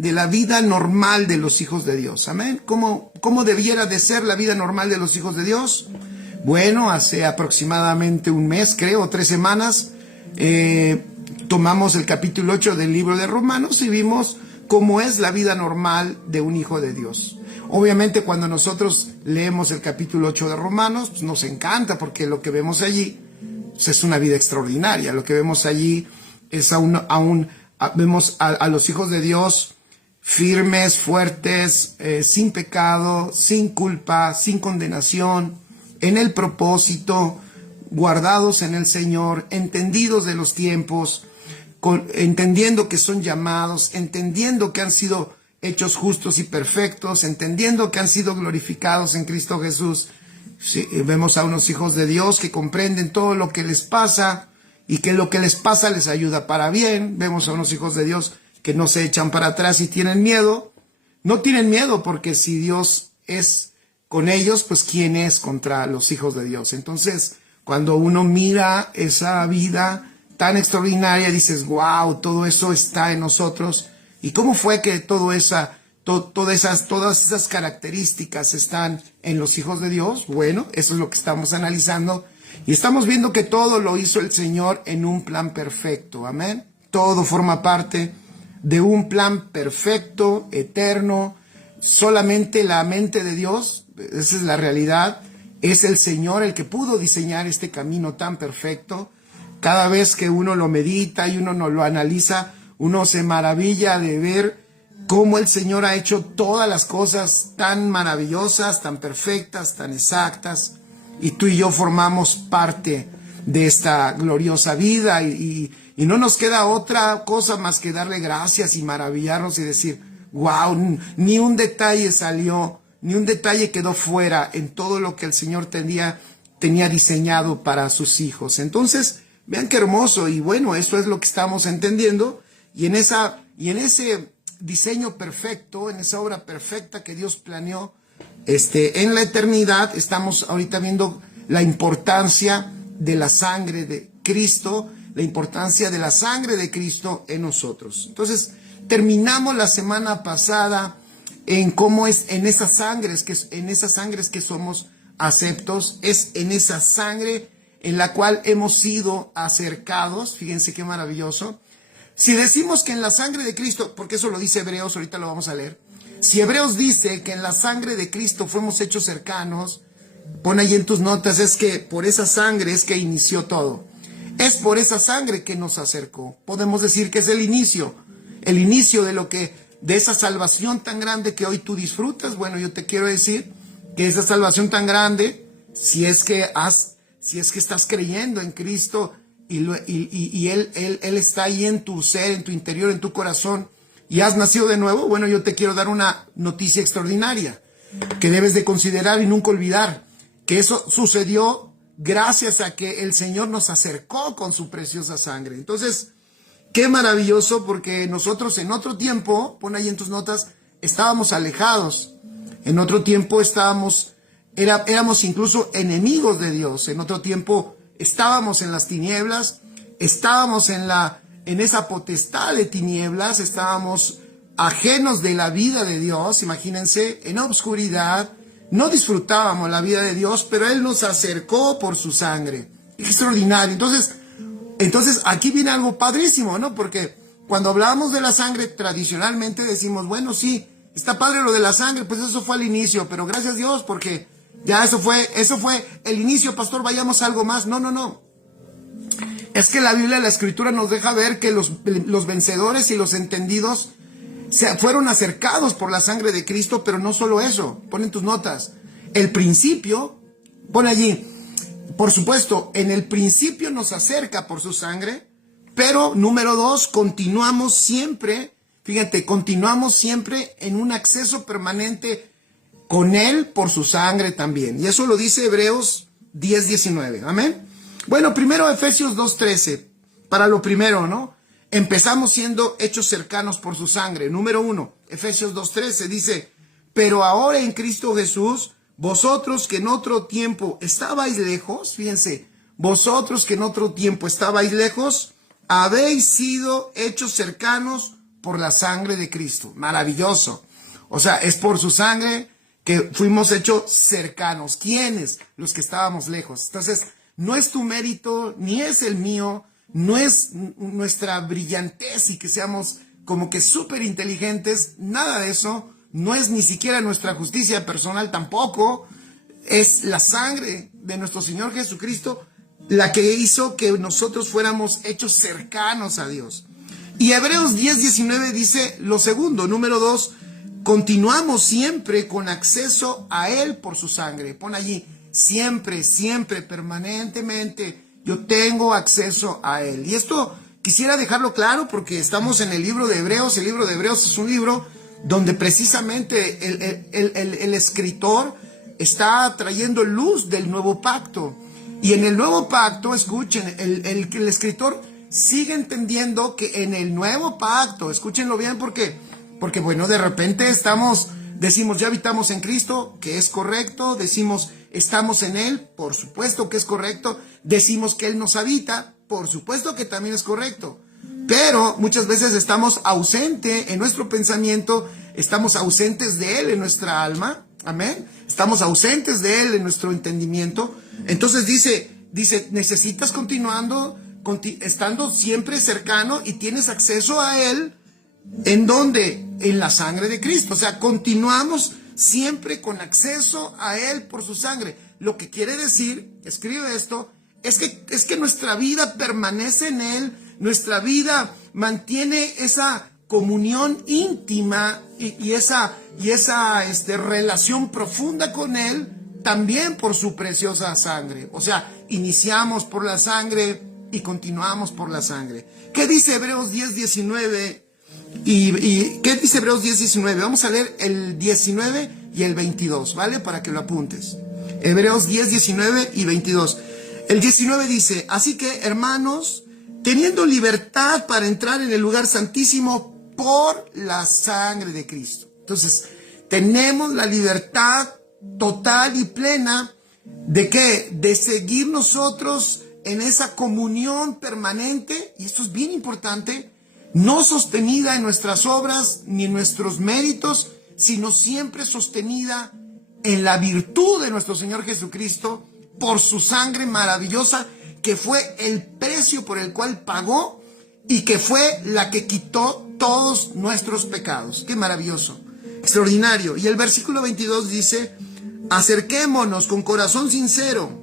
de la vida normal de los hijos de Dios. Amén. ¿Cómo debiera de ser la vida normal de los hijos de Dios? Bueno, hace aproximadamente un mes, creo, 3 semanas, tomamos el capítulo 8 del libro de Romanos y vimos cómo es la vida normal de un hijo de Dios. Obviamente cuando nosotros leemos el capítulo 8 de Romanos, pues nos encanta porque lo que vemos allí pues es una vida extraordinaria. Lo que vemos allí es vemos a los hijos de Dios firmes, fuertes, sin pecado, sin culpa, sin condenación, en el propósito, guardados en el Señor, entendidos de los tiempos, entendiendo que son llamados, entendiendo que han sido hechos justos y perfectos, entendiendo que han sido glorificados en Cristo Jesús. Sí, vemos a unos hijos de Dios que comprenden todo lo que les pasa y que lo que les pasa les ayuda para bien. Vemos a unos hijos de Dios que no se echan para atrás y tienen miedo. No tienen miedo porque si Dios es con ellos, pues ¿quién es contra los hijos de Dios? Entonces, cuando uno mira esa vida tan extraordinaria, dices, wow, todo eso está en nosotros. ¿Y cómo fue que todas esas características están en los hijos de Dios? Bueno, eso es lo que estamos analizando. Y estamos viendo que todo lo hizo el Señor en un plan perfecto. Amén. Todo forma parte de un plan perfecto, eterno. Solamente la mente de Dios, esa es la realidad, es el Señor el que pudo diseñar este camino tan perfecto. Cada vez que uno lo medita y uno lo analiza, uno se maravilla de ver cómo el Señor ha hecho todas las cosas tan maravillosas, tan perfectas, tan exactas. Y tú y yo formamos parte de esta gloriosa vida y no nos queda otra cosa más que darle gracias y maravillarnos y decir, wow, ni un detalle salió, ni un detalle quedó fuera en todo lo que el Señor tenía diseñado para sus hijos. Entonces, vean qué hermoso, y bueno, eso es lo que estamos entendiendo, y en ese diseño perfecto, en esa obra perfecta que Dios planeó, en la eternidad, estamos ahorita viendo la importancia de la sangre de Cristo, la importancia de la sangre de Cristo en nosotros. Entonces, terminamos la semana pasada en cómo es en esas sangres que somos aceptos, es en esa sangre en la cual hemos sido acercados. Fíjense qué maravilloso. Si decimos que en la sangre de Cristo, porque eso lo dice Hebreos, ahorita lo vamos a leer. Si Hebreos dice que en la sangre de Cristo fuimos hechos cercanos, pon ahí en tus notas, es que por esa sangre es que inició todo. Es por esa sangre que nos acercó. Podemos decir que es el inicio de esa salvación tan grande que hoy tú disfrutas. Bueno, yo te quiero decir que esa salvación tan grande, si es que estás creyendo en Cristo y Él está ahí en tu ser, en tu interior, en tu corazón, y has nacido de nuevo, bueno, yo te quiero dar una noticia extraordinaria que debes de considerar y nunca olvidar, que eso sucedió gracias a que el Señor nos acercó con su preciosa sangre. Entonces, qué maravilloso, porque nosotros en otro tiempo, pon ahí en tus notas, estábamos alejados. En otro tiempo éramos incluso enemigos de Dios. En otro tiempo estábamos en las tinieblas, estábamos en esa potestad de tinieblas, estábamos ajenos de la vida de Dios, imagínense, en obscuridad, no disfrutábamos la vida de Dios, pero Él nos acercó por su sangre. Extraordinario. Entonces aquí viene algo padrísimo, ¿no? Porque cuando hablábamos de la sangre, tradicionalmente decimos, bueno, sí, está padre lo de la sangre, pues eso fue al inicio, pero gracias a Dios, porque ya eso fue el inicio, pastor, vayamos a algo más. No. Es que la Biblia, la Escritura nos deja ver que los vencedores y los entendidos fueron acercados por la sangre de Cristo, pero no solo eso, pon en tus notas. El principio, pon allí, por supuesto, en el principio nos acerca por su sangre, pero número 2, continuamos siempre en un acceso permanente con Él por su sangre también. Y eso lo dice Hebreos 10:19. Amén. Bueno, primero Efesios 2:13. Para lo primero, ¿no? Empezamos siendo hechos cercanos por su sangre. Número 1, Efesios 2:13 dice, pero ahora en Cristo Jesús, vosotros que en otro tiempo estabais lejos, fíjense, vosotros que en otro tiempo estabais lejos, habéis sido hechos cercanos por la sangre de Cristo. Maravilloso. O sea, es por su sangre que fuimos hechos cercanos. ¿Quiénes? Los que estábamos lejos. Entonces, no es tu mérito, ni es el mío, no es nuestra brillantez y que seamos como que súper inteligentes, nada de eso. No es ni siquiera nuestra justicia personal tampoco. Es la sangre de nuestro Señor Jesucristo la que hizo que nosotros fuéramos hechos cercanos a Dios. Y Hebreos 10:19 dice lo segundo, número 2, continuamos siempre con acceso a Él por su sangre. Pon allí, siempre, siempre, permanentemente, yo tengo acceso a Él. Y esto quisiera dejarlo claro porque estamos en el libro de Hebreos. El libro de Hebreos es un libro donde precisamente el escritor está trayendo luz del nuevo pacto. Y en el nuevo pacto, escuchen, el escritor sigue entendiendo que en el nuevo pacto, escúchenlo bien porque bueno, de repente decimos ya habitamos en Cristo, que es correcto, decimos estamos en Él, por supuesto que es correcto, decimos que Él nos habita, por supuesto que también es correcto, pero muchas veces estamos ausentes en nuestro pensamiento, estamos ausentes de Él en nuestra alma, amén, estamos ausentes de Él en nuestro entendimiento. Entonces dice, necesitas estando siempre cercano y tienes acceso a Él. ¿En dónde? En la sangre de Cristo. O sea, continuamos siempre con acceso a Él por su sangre. Lo que quiere decir, escribe esto, es que nuestra vida permanece en Él, nuestra vida mantiene esa comunión íntima y esa relación profunda con Él, también por su preciosa sangre. O sea, iniciamos por la sangre y continuamos por la sangre. ¿Qué dice Hebreos 10:19? ¿Y qué dice Hebreos 10:19? Vamos a leer el 19 y el 22, ¿vale? Para que lo apuntes. Hebreos 10:19 y 22. El 19 dice, así que, hermanos, teniendo libertad para entrar en el lugar santísimo por la sangre de Cristo. Entonces, tenemos la libertad total y plena ¿de qué? De seguir nosotros en esa comunión permanente, y esto es bien importante, no sostenida en nuestras obras ni en nuestros méritos, sino siempre sostenida en la virtud de nuestro Señor Jesucristo, por su sangre maravillosa, que fue el precio por el cual pagó y que fue la que quitó todos nuestros pecados. ¡Qué maravilloso! Extraordinario. Y el versículo 22 dice, acerquémonos con corazón sincero,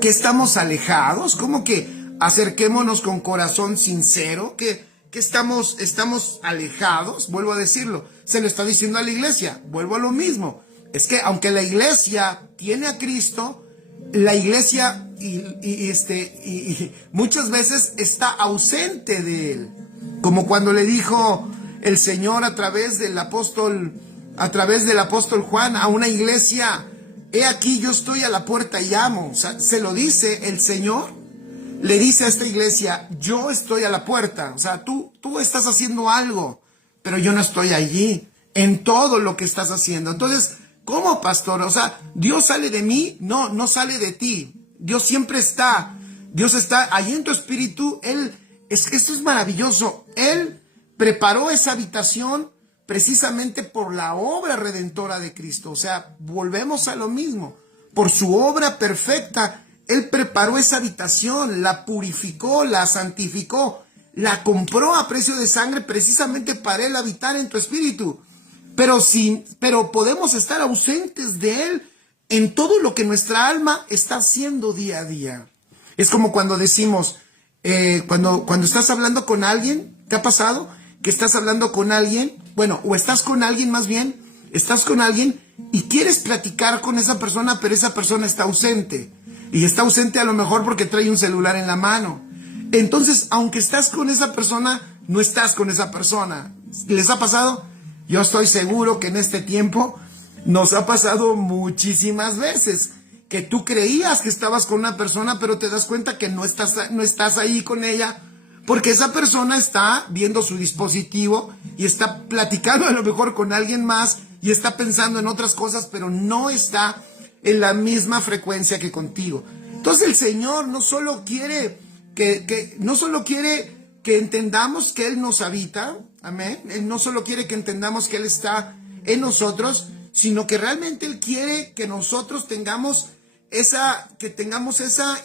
que estamos alejados. ¿Cómo que acerquémonos con corazón sincero? ¿Que estamos alejados? Vuelvo a decirlo, se lo está diciendo a la iglesia, vuelvo a lo mismo. Es que aunque la iglesia tiene a Cristo, la iglesia y muchas veces está ausente de Él. Como cuando le dijo el Señor a través del apóstol Juan a una iglesia, he aquí yo estoy a la puerta y llamo. O sea, se lo dice el Señor, le dice a esta iglesia, yo estoy a la puerta. O sea, tú estás haciendo algo, pero yo no estoy allí en todo lo que estás haciendo. Entonces, ¿cómo, pastor? O sea, ¿Dios sale de mí? No sale de ti. Dios siempre está. Dios está ahí en tu espíritu. Es que esto es maravilloso. Él preparó esa habitación precisamente por la obra redentora de Cristo. O sea, volvemos a lo mismo. Por su obra perfecta, Él preparó esa habitación, la purificó, la santificó, la compró a precio de sangre precisamente para Él habitar en tu espíritu. Pero podemos estar ausentes de Él en todo lo que nuestra alma está haciendo día a día. Es como cuando decimos, cuando estás hablando con alguien, ¿te ha pasado? Que estás hablando con alguien, bueno, o estás con alguien más bien, estás con alguien y quieres platicar con esa persona, pero esa persona está ausente. Y está ausente a lo mejor porque trae un celular en la mano. Entonces, aunque estás con esa persona, no estás con esa persona. ¿Les ha pasado? Yo estoy seguro que en este tiempo nos ha pasado muchísimas veces. Que tú creías que estabas con una persona, pero te das cuenta que no estás ahí con ella, porque esa persona está viendo su dispositivo y está platicando a lo mejor con alguien más y está pensando en otras cosas, pero no está en la misma frecuencia que contigo. Entonces el Señor no solo quiere que entendamos que Él nos habita, amén. Él no solo quiere que entendamos que Él está en nosotros, sino que realmente Él quiere que nosotros tengamos esa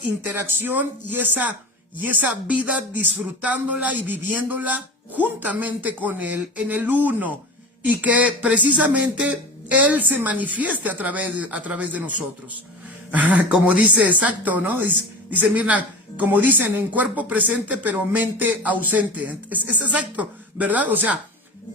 interacción y esa vida disfrutándola y viviéndola juntamente con Él, en el uno, y que precisamente Él se manifieste a través de nosotros. Como dice, exacto, ¿no? Dice Mirna, como dicen, en cuerpo presente pero mente ausente. Es exacto, ¿verdad? O sea,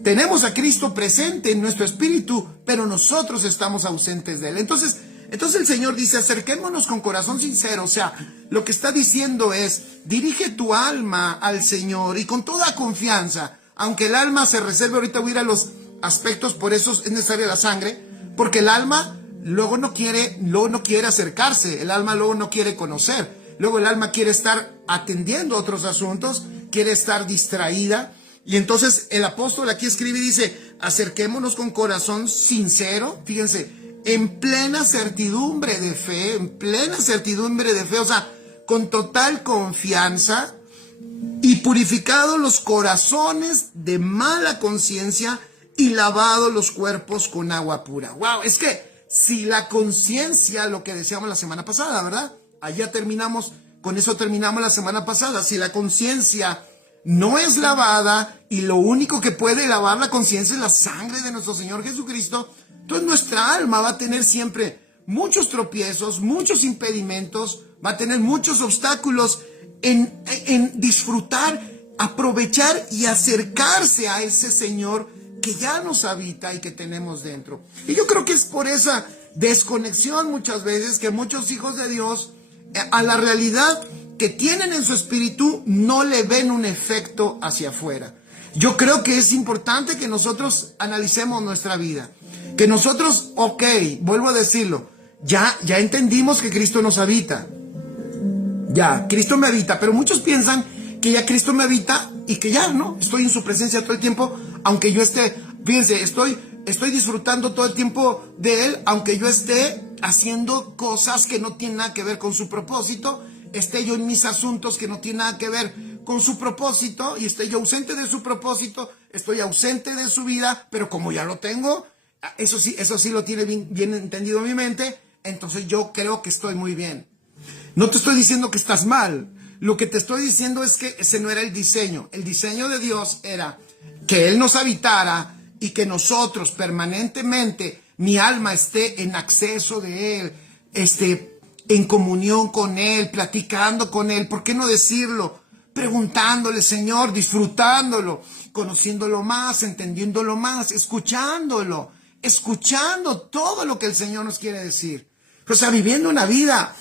tenemos a Cristo presente en nuestro espíritu, pero nosotros estamos ausentes de Él. Entonces el Señor dice, acerquémonos con corazón sincero. O sea, lo que está diciendo es, dirige tu alma al Señor y con toda confianza, aunque el alma se reserve. Ahorita voy a ir a los aspectos, por eso es necesaria la sangre, porque el alma luego no quiere acercarse, el alma luego no quiere conocer, luego el alma quiere estar atendiendo otros asuntos, quiere estar distraída. Y entonces el apóstol aquí escribe y dice, acerquémonos con corazón sincero, fíjense, en plena certidumbre de fe, o sea, con total confianza, y purificados los corazones de mala conciencia y lavados los cuerpos con agua pura. Wow, es que si la conciencia, lo que decíamos la semana pasada, ¿verdad? Allá terminamos, con eso terminamos la semana pasada. Si la conciencia no es lavada y lo único que puede lavar la conciencia es la sangre de nuestro Señor Jesucristo, entonces nuestra alma va a tener siempre muchos tropiezos, muchos impedimentos, va a tener muchos obstáculos en disfrutar, aprovechar y acercarse a ese Señor que ya nos habita y que tenemos dentro. Y yo creo que es por esa desconexión muchas veces que muchos hijos de Dios a la realidad que tienen en su espíritu no le ven un efecto hacia afuera. Yo creo que es importante que nosotros analicemos nuestra vida, que nosotros, vuelvo a decirlo, ya entendimos que Cristo nos habita, ya, Cristo me habita, pero muchos piensan que ya Cristo me habita y que ya, ¿no? Estoy en su presencia todo el tiempo, aunque yo esté, fíjense, estoy disfrutando todo el tiempo de Él, aunque yo esté haciendo cosas que no tienen nada que ver con su propósito, esté yo en mis asuntos que no tienen nada que ver con su propósito, y esté yo ausente de su propósito, estoy ausente de su vida, pero como ya lo tengo, eso sí lo tiene bien entendido en mi mente, entonces yo creo que estoy muy bien. No te estoy diciendo que estás mal, lo que te estoy diciendo es que ese no era el diseño. El diseño de Dios era que Él nos habitara y que nosotros permanentemente, mi alma esté en acceso de Él, en comunión con Él, platicando con Él. ¿Por qué no decirlo? Preguntándole, Señor, disfrutándolo, conociéndolo más, entendiéndolo más, escuchando todo lo que el Señor nos quiere decir. O sea, viviendo la vida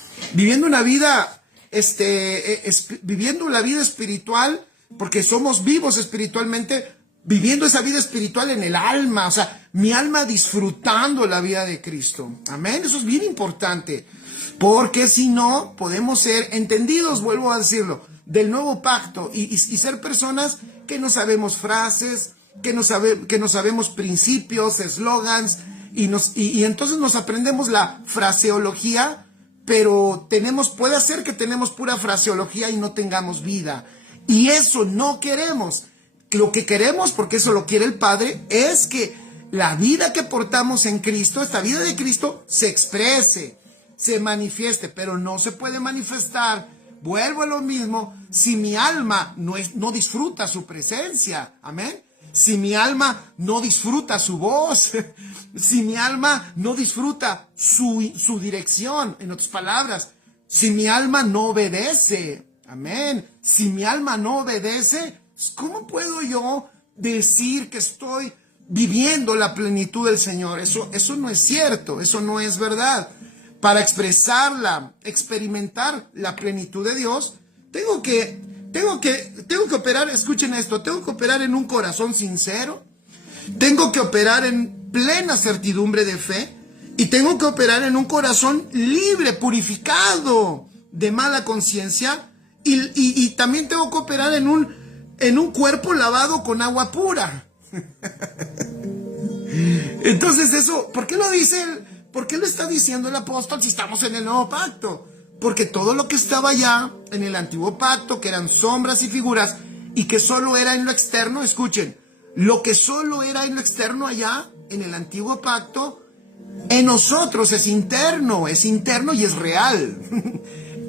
espiritual, porque somos vivos espiritualmente, viviendo esa vida espiritual en el alma, o sea, mi alma disfrutando la vida de Cristo. Amén, eso es bien importante, porque si no, podemos ser entendidos, vuelvo a decirlo, del nuevo pacto y ser personas que no sabemos frases, que no sabemos principios, eslogans, y entonces nos aprendemos la fraseología, pero puede ser que tenemos pura fraseología y no tengamos vida. Y eso no queremos. Lo que queremos, porque eso lo quiere el Padre, es que la vida que portamos en Cristo, esta vida de Cristo, se exprese, se manifieste, pero no se puede manifestar, vuelvo a lo mismo, si mi alma no disfruta su presencia. Amén. Si mi alma no disfruta su voz, si mi alma no disfruta su dirección, en otras palabras, si mi alma no obedece, amén, si mi alma no obedece, ¿cómo puedo yo decir que estoy viviendo la plenitud del Señor? Eso no es cierto, eso no es verdad. Para experimentar la plenitud de Dios, tengo que operar, escuchen esto, tengo que operar en un corazón sincero, tengo que operar en plena certidumbre de fe, y tengo que operar en un corazón libre, purificado de mala conciencia, y también tengo que operar en un cuerpo lavado con agua pura. Entonces eso, ¿por qué lo está diciendo el apóstol si estamos en el nuevo pacto? Porque todo lo que estaba ya en el antiguo pacto, que eran sombras y figuras, y que solo era en lo externo, escuchen, Lo que solo era en lo externo allá, en el antiguo pacto, en nosotros es interno y es real.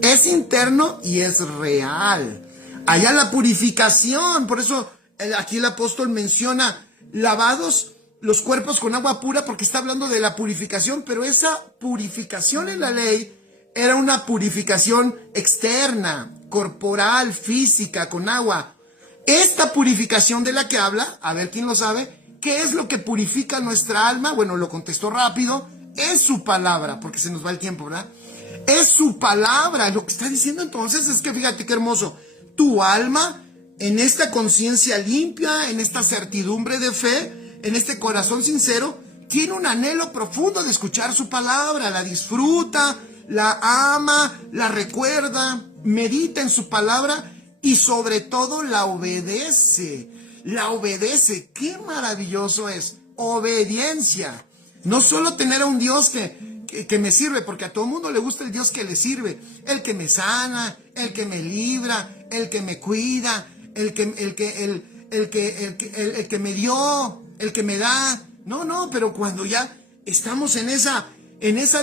Es interno y es real. Allá la purificación, por eso aquí el apóstol menciona lavados los cuerpos con agua pura, porque está hablando de la purificación, pero esa purificación en la ley era una purificación externa, corporal, física, con agua. Esta purificación de la que habla, a ver quién lo sabe, ¿qué es lo que purifica nuestra alma? Bueno, lo contestó rápido, es su palabra, porque se nos va el tiempo, ¿verdad? Es su palabra. Lo que está diciendo entonces es que fíjate qué hermoso, tu alma en esta conciencia limpia, en esta certidumbre de fe, en este corazón sincero, tiene un anhelo profundo de escuchar su palabra, la disfruta, la ama, la recuerda, medita en su palabra y sobre todo la obedece. La obedece. ¡Qué maravilloso es! Obediencia. No solo tener a un Dios que me sirve, porque a todo mundo le gusta el Dios que le sirve, el que me sana, el que me libra, el que me cuida, el que me dio, el que me da. No, pero cuando ya estamos en esa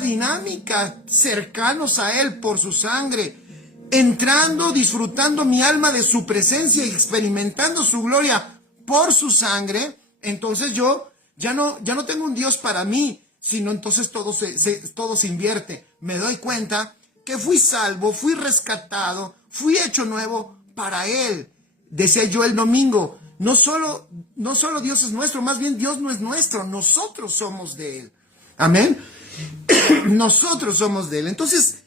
dinámica, cercanos a Él por su sangre, entrando, disfrutando mi alma de su presencia y experimentando su gloria por su sangre, entonces yo ya no tengo un Dios para mí, sino entonces todo se invierte. Me doy cuenta que fui salvo, fui rescatado, fui hecho nuevo para Él. Decía yo el domingo, no solo Dios es nuestro, más bien Dios no es nuestro, nosotros somos de Él. Amén. Nosotros somos de Él. Entonces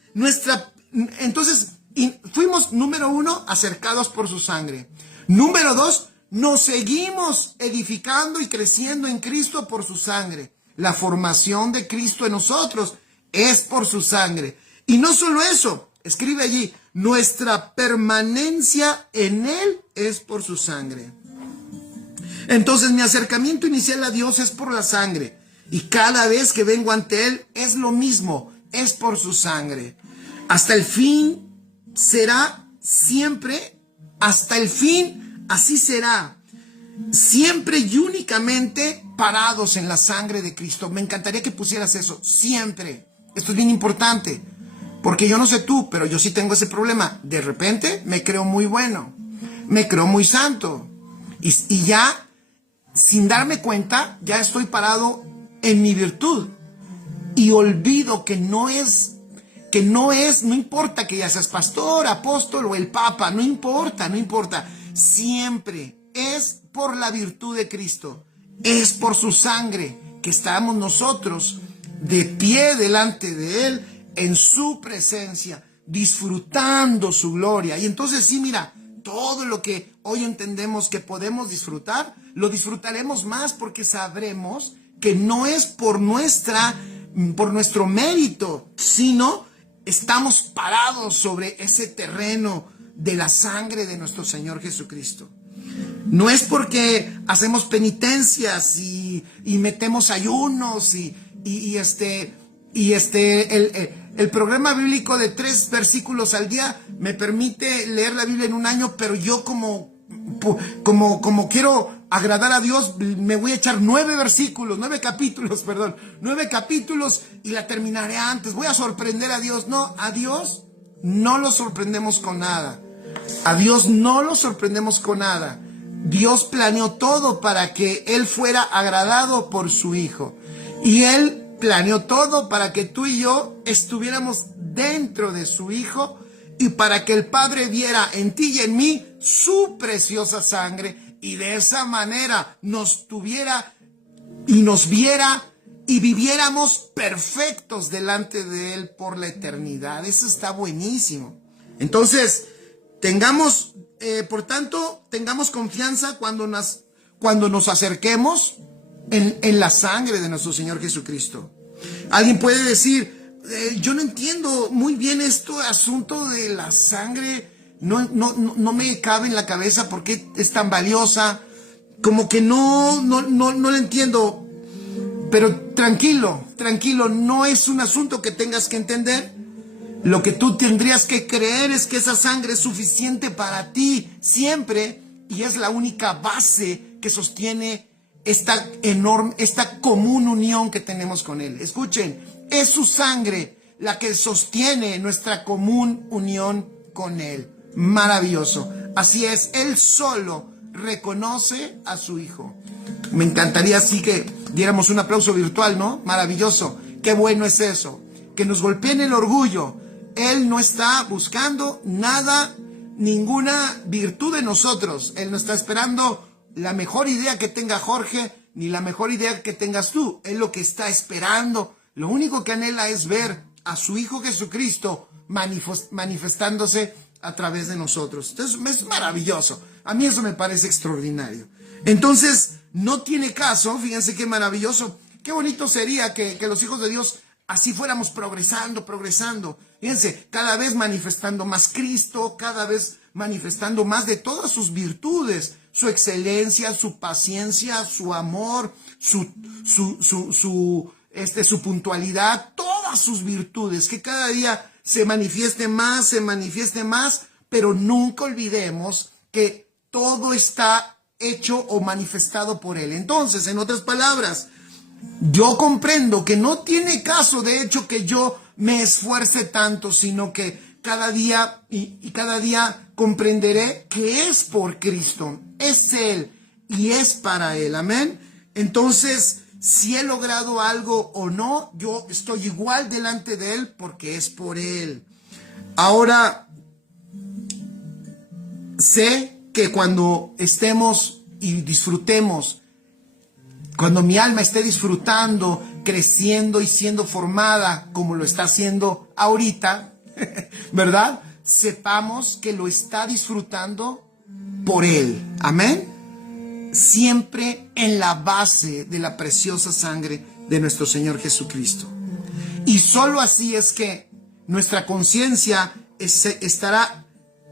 fuimos, número 1, acercados por su sangre. Número 2, nos seguimos edificando y creciendo en Cristo por su sangre. La formación de Cristo en nosotros es por su sangre. Y no solo eso, escribe allí, nuestra permanencia en Él es por su sangre. Entonces mi acercamiento inicial a Dios es por la sangre. Y cada vez que vengo ante Él es lo mismo, es por su sangre. Hasta el fin será siempre, hasta el fin así será. Siempre y únicamente parados en la sangre de Cristo. Me encantaría que pusieras eso, siempre. Esto es bien importante, porque yo no sé tú, pero yo sí tengo ese problema. De repente me creo muy bueno, me creo muy santo, y ya, sin darme cuenta, ya estoy parado en mi virtud, y olvido que no importa que ya seas pastor, apóstol o el papa, no importa, siempre es por la virtud de Cristo, es por su sangre que estamos nosotros de pie delante de Él, en su presencia, disfrutando su gloria. Y entonces sí, mira, todo lo que hoy entendemos que podemos disfrutar, lo disfrutaremos más porque sabremos que no es por nuestro mérito, sino estamos parados sobre ese terreno de la sangre de nuestro Señor Jesucristo. No es porque hacemos penitencias y metemos ayunos el programa bíblico de 3 versículos al día me permite leer la Biblia en un año, pero yo como quiero agradar a Dios, me voy a echar 9 capítulos y la terminaré antes. Voy a sorprender a Dios. No, a Dios no lo sorprendemos con nada. Dios planeó todo para que Él fuera agradado por su Hijo. Y Él planeó todo para que tú y yo estuviéramos dentro de su Hijo y para que el Padre viera en ti y en mí su preciosa sangre y de esa manera nos tuviera y nos viera y viviéramos perfectos delante de Él por la eternidad. Eso está buenísimo. Entonces, por tanto, tengamos confianza cuando nos acerquemos en la sangre de nuestro Señor Jesucristo. Alguien puede decir, yo no entiendo muy bien asunto de la sangre, no me cabe en la cabeza por qué es tan valiosa, como que no lo entiendo. Pero tranquilo, no es un asunto que tengas que entender. Lo que tú tendrías que creer es que esa sangre es suficiente para ti siempre y es la única base que sostiene esta enorme, esta común unión que tenemos con Él. Escuchen, es su sangre la que sostiene nuestra común unión con Él. Maravilloso. Así es, Él solo reconoce a su Hijo. Me encantaría así que diéramos un aplauso virtual, ¿no? Maravilloso. Qué bueno es eso. Que nos golpeen el orgullo. Él no está buscando nada, ninguna virtud de nosotros. Él no está esperando la mejor idea que tenga Jorge, ni la mejor idea que tengas tú. Él lo que está esperando, lo único que anhela es ver a su Hijo Jesucristo manifestándose a través de nosotros. Entonces es maravilloso. A mí eso me parece extraordinario. Entonces no tiene caso, fíjense qué maravilloso, qué bonito sería que los hijos de Dios así fuéramos progresando. Fíjense, cada vez manifestando más Cristo, cada vez manifestando más de todas sus virtudes, su excelencia, su paciencia, su amor, su puntualidad, todas sus virtudes, que cada día se manifieste más, pero nunca olvidemos que todo está hecho o manifestado por Él. Entonces, en otras palabras, yo comprendo que no tiene caso, de hecho, que yo me esfuerce tanto, sino que cada día y cada día comprenderé que es por Cristo, es Él y es para Él. Amén. Entonces, si he logrado algo o no, yo estoy igual delante de Él porque es por Él. Ahora, sé que cuando estemos y disfrutemos, cuando mi alma esté disfrutando, creciendo y siendo formada como lo está haciendo ahorita, ¿verdad? Sepamos que lo está disfrutando por Él. Amén. Siempre en la base de la preciosa sangre de nuestro Señor Jesucristo. Y solo así es que nuestra conciencia estará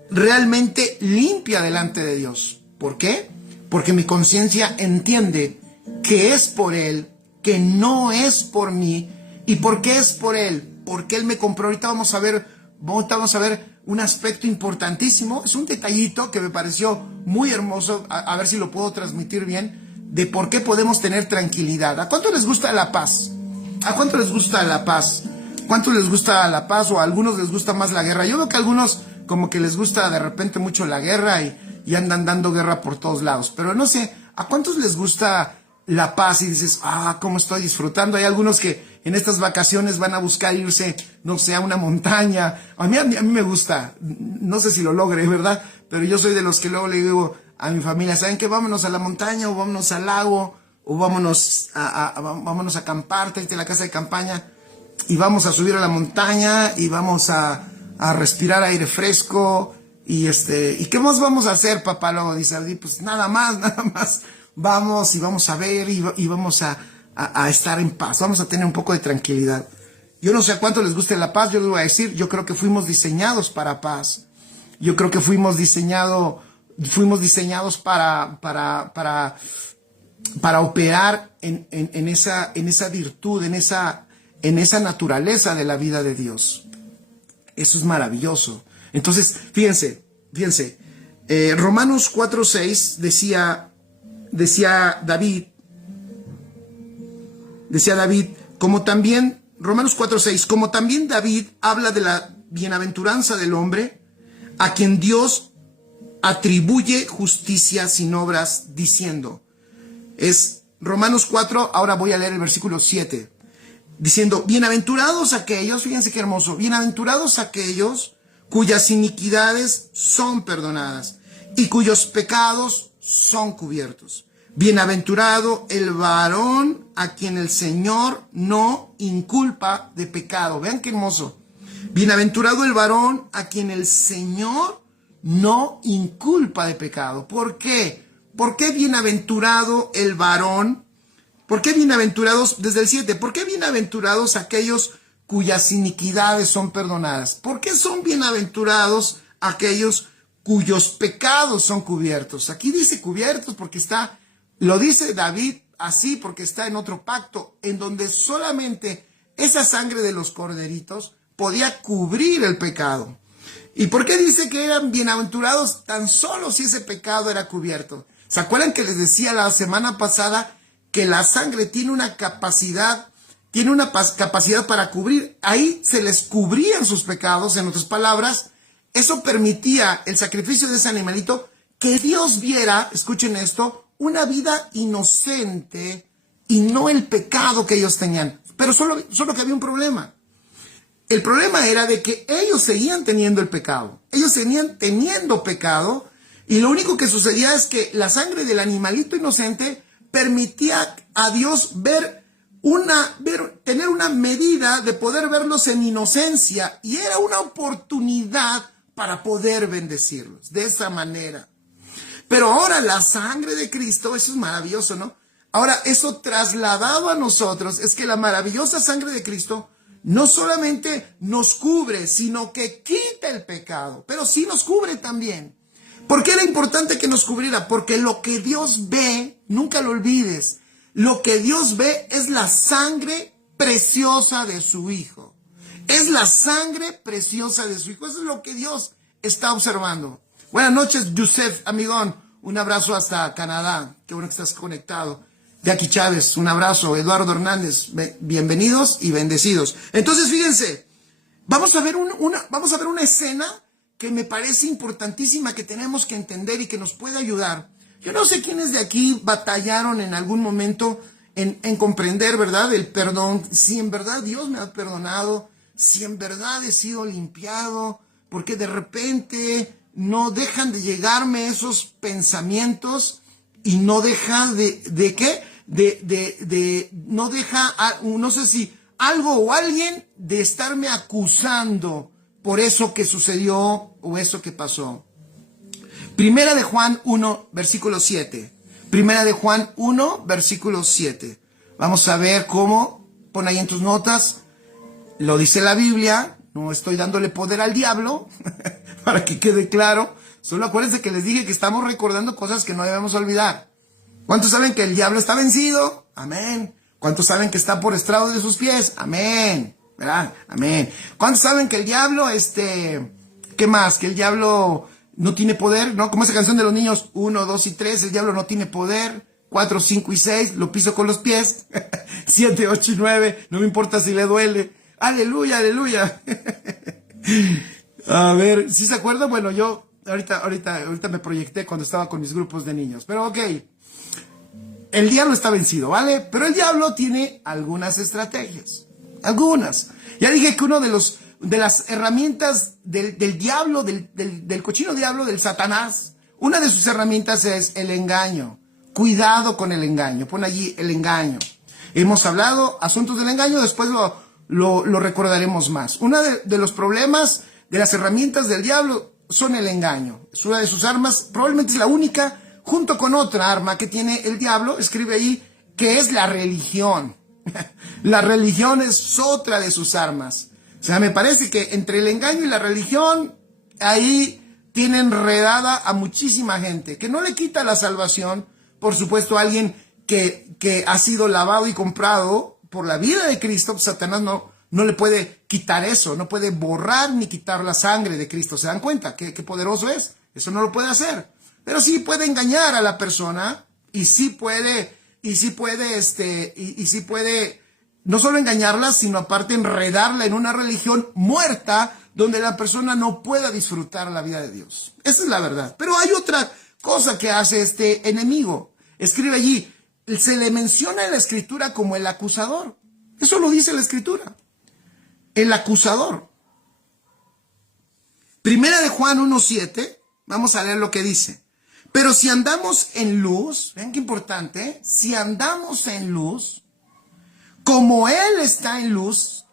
realmente limpia delante de Dios. ¿Por qué? Porque mi conciencia entiende que es por Él, que no es por mí. ¿Y por qué es por Él? Porque Él me compró. Ahorita vamos a ver un aspecto importantísimo. Es un detallito que me pareció muy hermoso, a ver si lo puedo transmitir bien, de por qué podemos tener tranquilidad. ¿A cuánto les gusta la paz? ¿A cuánto les gusta la paz? ¿Cuánto les gusta la paz? O a algunos les gusta más la guerra. Yo veo que a algunos como que les gusta de repente mucho la guerra y andan dando guerra por todos lados. Pero no sé, ¿a cuántos les gusta la paz? Y dices, cómo estoy disfrutando. Hay algunos que en estas vacaciones van a buscar irse, no sé, a una montaña. A mí me gusta, no sé si lo logre, ¿verdad? Pero yo soy de los que luego le digo a mi familia, ¿saben qué? Vámonos a la montaña, o vámonos al lago, o vámonos a acampar, tráete la casa de campaña, y vamos a subir a la montaña, y vamos a respirar aire fresco, ¿y qué más vamos a hacer, papá? Luego dice, pues nada más, vamos y vamos a ver y vamos a estar en paz, vamos a tener un poco de tranquilidad. Yo no sé a cuánto les guste la paz, yo les voy a decir, yo creo que fuimos diseñados para paz. Yo creo que fuimos diseñados para operar en esa virtud, en esa naturaleza de la vida de Dios. Eso es maravilloso. Entonces, fíjense, Romanos 4:6 decía David, como también, Romanos 4:6, como también David habla de la bienaventuranza del hombre, a quien Dios atribuye justicia sin obras, diciendo, es Romanos 4, ahora voy a leer el versículo 7, diciendo, bienaventurados aquellos, fíjense qué hermoso, bienaventurados aquellos cuyas iniquidades son perdonadas y cuyos pecados son cubiertos. Bienaventurado el varón a quien el Señor no inculpa de pecado. Vean qué hermoso. Bienaventurado el varón a quien el Señor no inculpa de pecado. ¿Por qué? ¿Por qué bienaventurado el varón? ¿Por qué bienaventurados, desde el 7, por qué bienaventurados aquellos cuyas iniquidades son perdonadas? ¿Por qué son bienaventurados aquellos cuyos pecados son cubiertos? Aquí dice cubiertos porque lo dice David así porque está en otro pacto, en donde solamente esa sangre de los corderitos podía cubrir el pecado. ¿Y por qué dice que eran bienaventurados tan solo si ese pecado era cubierto? ¿Se acuerdan que les decía la semana pasada que la sangre tiene una capacidad para cubrir? Ahí se les cubrían sus pecados, en otras palabras. Eso permitía el sacrificio de ese animalito, que Dios viera, escuchen esto, una vida inocente y no el pecado que ellos tenían. Pero solo que había un problema. El problema era de que ellos seguían teniendo el pecado. Ellos seguían teniendo pecado, y lo único que sucedía es que la sangre del animalito inocente permitía a Dios tener una medida de poder verlos en inocencia, y era una oportunidad para poder bendecirlos de esa manera. Pero ahora la sangre de Cristo, eso es maravilloso, ¿no? Ahora, eso trasladado a nosotros, es que la maravillosa sangre de Cristo no solamente nos cubre, sino que quita el pecado, pero sí nos cubre también. ¿Por qué era importante que nos cubriera? Porque lo que Dios ve, nunca lo olvides, lo que Dios ve es la sangre preciosa de su Hijo. Es la sangre preciosa de su Hijo. Eso es lo que Dios está observando. Buenas noches, Yusef, amigón. Un abrazo hasta Canadá. Qué bueno que estás conectado. Jackie Chávez, un abrazo. Eduardo Hernández, bienvenidos y bendecidos. Entonces, fíjense, vamos a ver una escena que me parece importantísima, que tenemos que entender y que nos puede ayudar. Yo no sé quiénes de aquí batallaron en algún momento en comprender, ¿verdad?, el perdón. Si en verdad Dios me ha perdonado, si en verdad he sido limpiado, porque de repente no dejan de llegarme esos pensamientos y no deja no deja, no sé si algo o alguien de estarme acusando por eso que sucedió o eso que pasó. Primera de Juan 1, versículo 7. Primera de Juan 1, versículo 7. Vamos a ver cómo, pon ahí en tus notas, lo dice la Biblia, no estoy dándole poder al diablo, para que quede claro. Solo acuérdense que les dije que estamos recordando cosas que no debemos olvidar. ¿Cuántos saben que el diablo está vencido? Amén. ¿Cuántos saben que está por estrado de sus pies? Amén. ¿Verdad? Amén. ¿Cuántos saben que el diablo, qué más? Que el diablo no tiene poder, ¿no? Como esa canción de los niños, 1, 2 y 3, el diablo no tiene poder. 4, 5 y 6, lo piso con los pies. 7, 8 y 9, no me importa si le duele. Aleluya, aleluya. A ver, ¿sí se acuerdan? Bueno, yo ahorita me proyecté cuando estaba con mis grupos de niños. Pero ok, el diablo está vencido, ¿vale? Pero el diablo tiene algunas estrategias. Algunas. Ya dije que uno de las herramientas del diablo, del cochino diablo, del Satanás, una de sus herramientas es el engaño. Cuidado con el engaño. Pon allí el engaño. Hemos hablado asuntos del engaño, después lo recordaremos más. Uno de los problemas, de las herramientas del diablo, son el engaño. Es una de sus armas, probablemente es la única, junto con otra arma que tiene el diablo, escribe ahí, que es la religión. La religión es otra de sus armas. O sea, me parece que entre el engaño y la religión, ahí tiene enredada a muchísima gente, que no le quita la salvación. Por supuesto, alguien que ha sido lavado y comprado por la vida de Cristo, Satanás no le puede quitar eso, no puede borrar ni quitar la sangre de Cristo. ¿Se dan cuenta qué poderoso es? Eso no lo puede hacer. Pero sí puede engañar a la persona, y sí puede no solo engañarla, sino aparte enredarla en una religión muerta donde la persona no pueda disfrutar la vida de Dios. Esa es la verdad. Pero hay otra cosa que hace este enemigo. Escribe allí, se le menciona en la Escritura como el acusador. Eso lo dice la Escritura. El acusador. Primera de Juan 1:7, vamos a leer lo que dice. Pero si andamos en luz, ven qué importante, ¿eh? Si andamos en luz, como Él está en luz.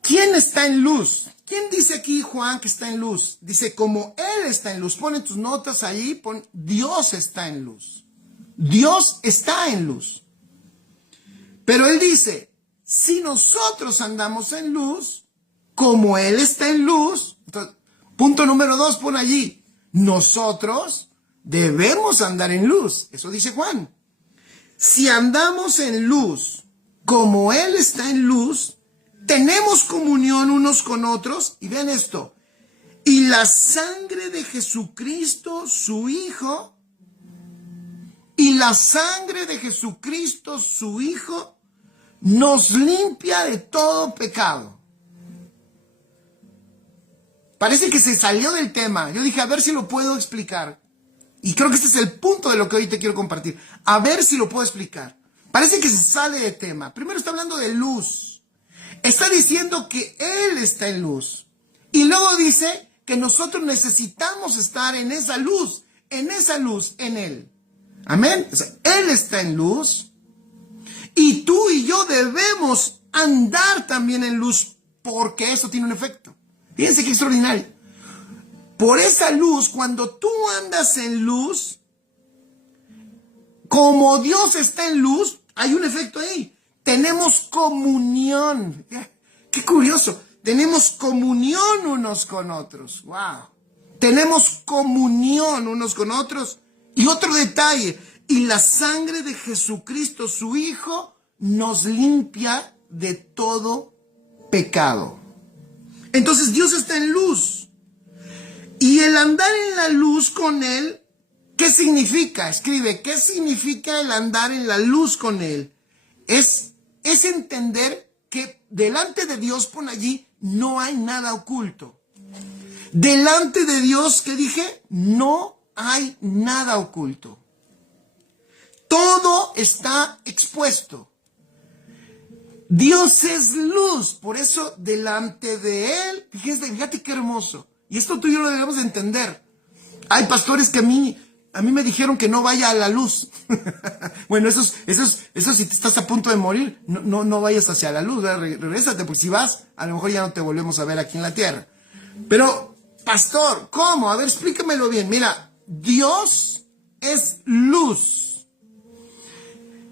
¿Quién está en luz? ¿Quién dice aquí, Juan, que está en luz? Dice, como Él está en luz. Pon en tus notas ahí, pon, Dios está en luz. Dios está en luz. Pero Él dice, si nosotros andamos en luz, como Él está en luz. Entonces, punto número 2, pon allí. Nosotros debemos andar en luz. Eso dice Juan. Si andamos en luz, como Él está en luz, tenemos comunión unos con otros. Y vean esto. Y la sangre de Jesucristo, su Hijo, Y la sangre de Jesucristo, su Hijo, nos limpia de todo pecado. Parece que se salió del tema. Yo dije, a ver si lo puedo explicar. Y creo que este es el punto de lo que hoy te quiero compartir. A ver si lo puedo explicar. Parece que se sale de tema. Primero está hablando de luz. Está diciendo que Él está en luz. Y luego dice que nosotros necesitamos estar en esa luz, en Él. Amén. O sea, Él está en luz. Y tú y yo debemos andar también en luz, porque eso tiene un efecto. Fíjense qué extraordinario. Por esa luz, cuando tú andas en luz, como Dios está en luz, hay un efecto ahí. Tenemos comunión. Qué curioso. Tenemos comunión unos con otros. Wow. Tenemos comunión unos con otros. Y otro detalle. Y la sangre de Jesucristo, su Hijo, nos limpia de todo pecado. Entonces Dios está en luz. Y el andar en la luz con Él, ¿qué significa? Escribe, ¿qué significa el andar en la luz con Él? Es entender que delante de Dios, pon allí, no hay nada oculto. Delante de Dios, ¿qué dije? No hay nada oculto. Todo está expuesto. Dios es luz, por eso delante de Él, fíjate qué hermoso. Y esto tú y yo lo debemos de entender. Hay pastores que a mí me dijeron que no vaya a la luz. Bueno, eso si te estás a punto de morir, no vayas hacia la luz, regrésate, porque si vas, a lo mejor ya no te volvemos a ver aquí en la tierra. Pero, pastor, ¿cómo? A ver, explícamelo bien. Mira, Dios es luz.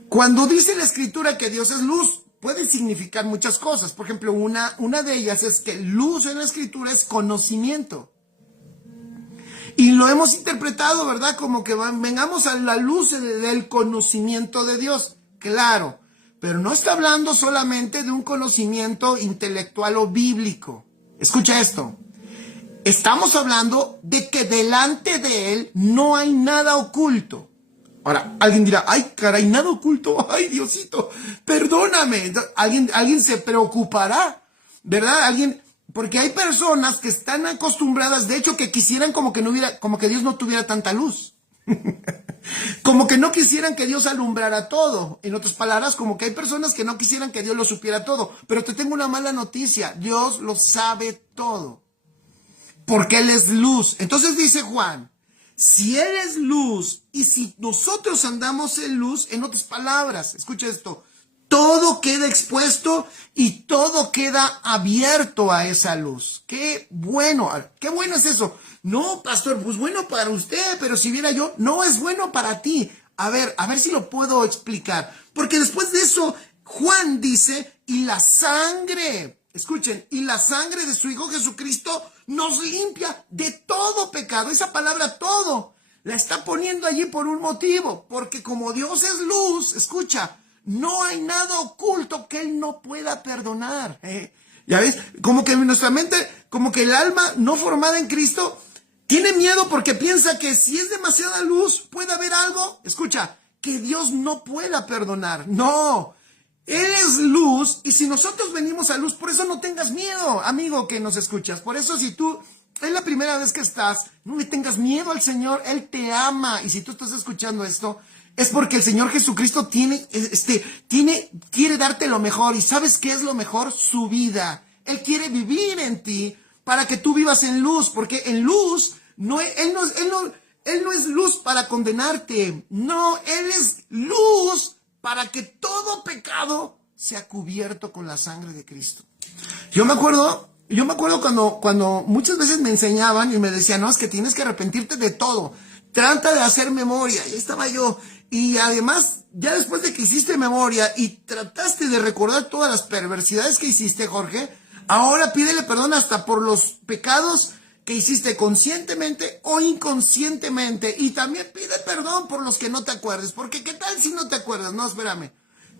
Cuando dice la Escritura que Dios es luz, puede significar muchas cosas. Por ejemplo, una de ellas es que luz en la Escritura es conocimiento. Y lo hemos interpretado, ¿verdad? Como que vengamos a la luz del conocimiento de Dios. Claro, pero no está hablando solamente de un conocimiento intelectual o bíblico. Escucha esto. Estamos hablando de que delante de Él no hay nada oculto. Ahora, alguien dirá, ay, caray, nada oculto, ay, Diosito, perdóname. Alguien se preocupará, ¿verdad? Porque hay personas que están acostumbradas, de hecho, que quisieran como que Dios no tuviera tanta luz. Como que no quisieran que Dios alumbrara todo. En otras palabras, como que hay personas que no quisieran que Dios lo supiera todo. Pero te tengo una mala noticia, Dios lo sabe todo. Porque Él es luz. Entonces dice Juan, si Él es luz y si nosotros andamos en luz, en otras palabras, escucha esto, todo queda expuesto y todo queda abierto a esa luz. Qué bueno es eso. No, pastor, pues bueno para usted, pero si viera yo, no es bueno para ti. A ver si lo puedo explicar. Porque después de eso, Juan dice, y la sangre, escuchen, y la sangre de su Hijo Jesucristo nos limpia de todo pecado. Esa palabra todo la está poniendo allí por un motivo, porque como Dios es luz, escucha, no hay nada oculto que Él no pueda perdonar. Ya ves, como que en nuestra mente, como que el alma no formada en Cristo tiene miedo porque piensa que si es demasiada luz puede haber algo, escucha, que Dios no pueda perdonar. No, Él es luz y si nosotros venimos a luz, por eso no tengas miedo, amigo que nos escuchas. Por eso si tú es la primera vez que estás, no le tengas miedo al Señor, Él te ama. Y si tú estás escuchando esto, es porque el Señor Jesucristo quiere darte lo mejor. ¿Y sabes qué es lo mejor? Su vida. Él quiere vivir en ti para que tú vivas en luz, porque en luz, Él no es luz para condenarte. No, Él es luz para que todo pecado sea cubierto con la sangre de Cristo. Yo me acuerdo cuando muchas veces me enseñaban y me decían, no, es que tienes que arrepentirte de todo. Trata de hacer memoria. Y ahí estaba yo. Y además, ya después de que hiciste memoria y trataste de recordar todas las perversidades que hiciste, Jorge, ahora pídele perdón hasta por los pecados que hiciste conscientemente o inconscientemente. Y también pide perdón por los que no te acuerdes. Porque ¿qué tal si no te acuerdas? No, espérame.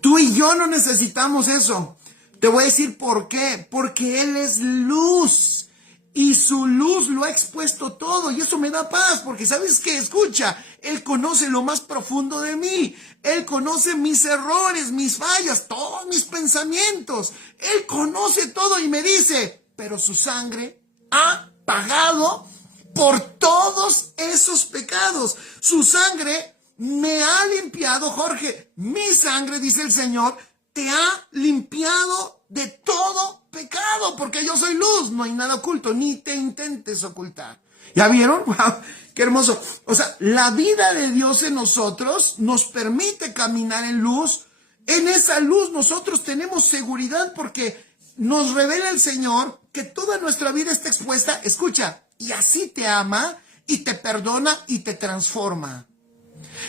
Tú y yo no necesitamos eso. Te voy a decir por qué. Porque Él es luz. y su luz lo ha expuesto todo, y eso me da paz, porque ¿sabes qué? Escucha, Él conoce lo más profundo de mí, Él conoce mis errores, mis fallas, todos mis pensamientos, Él conoce todo y me dice, pero su sangre ha pagado por todos esos pecados, su sangre me ha limpiado, Jorge, mi sangre, dice el Señor, te ha limpiado de todo pecado, porque yo soy luz, no hay nada oculto, ni te intentes ocultar. ¿Ya vieron? ¡Wow! ¡Qué hermoso! O sea, la vida de Dios en nosotros nos permite caminar en luz. En esa luz nosotros tenemos seguridad porque nos revela el Señor que toda nuestra vida está expuesta, escucha, y así te ama, y te perdona, y te transforma.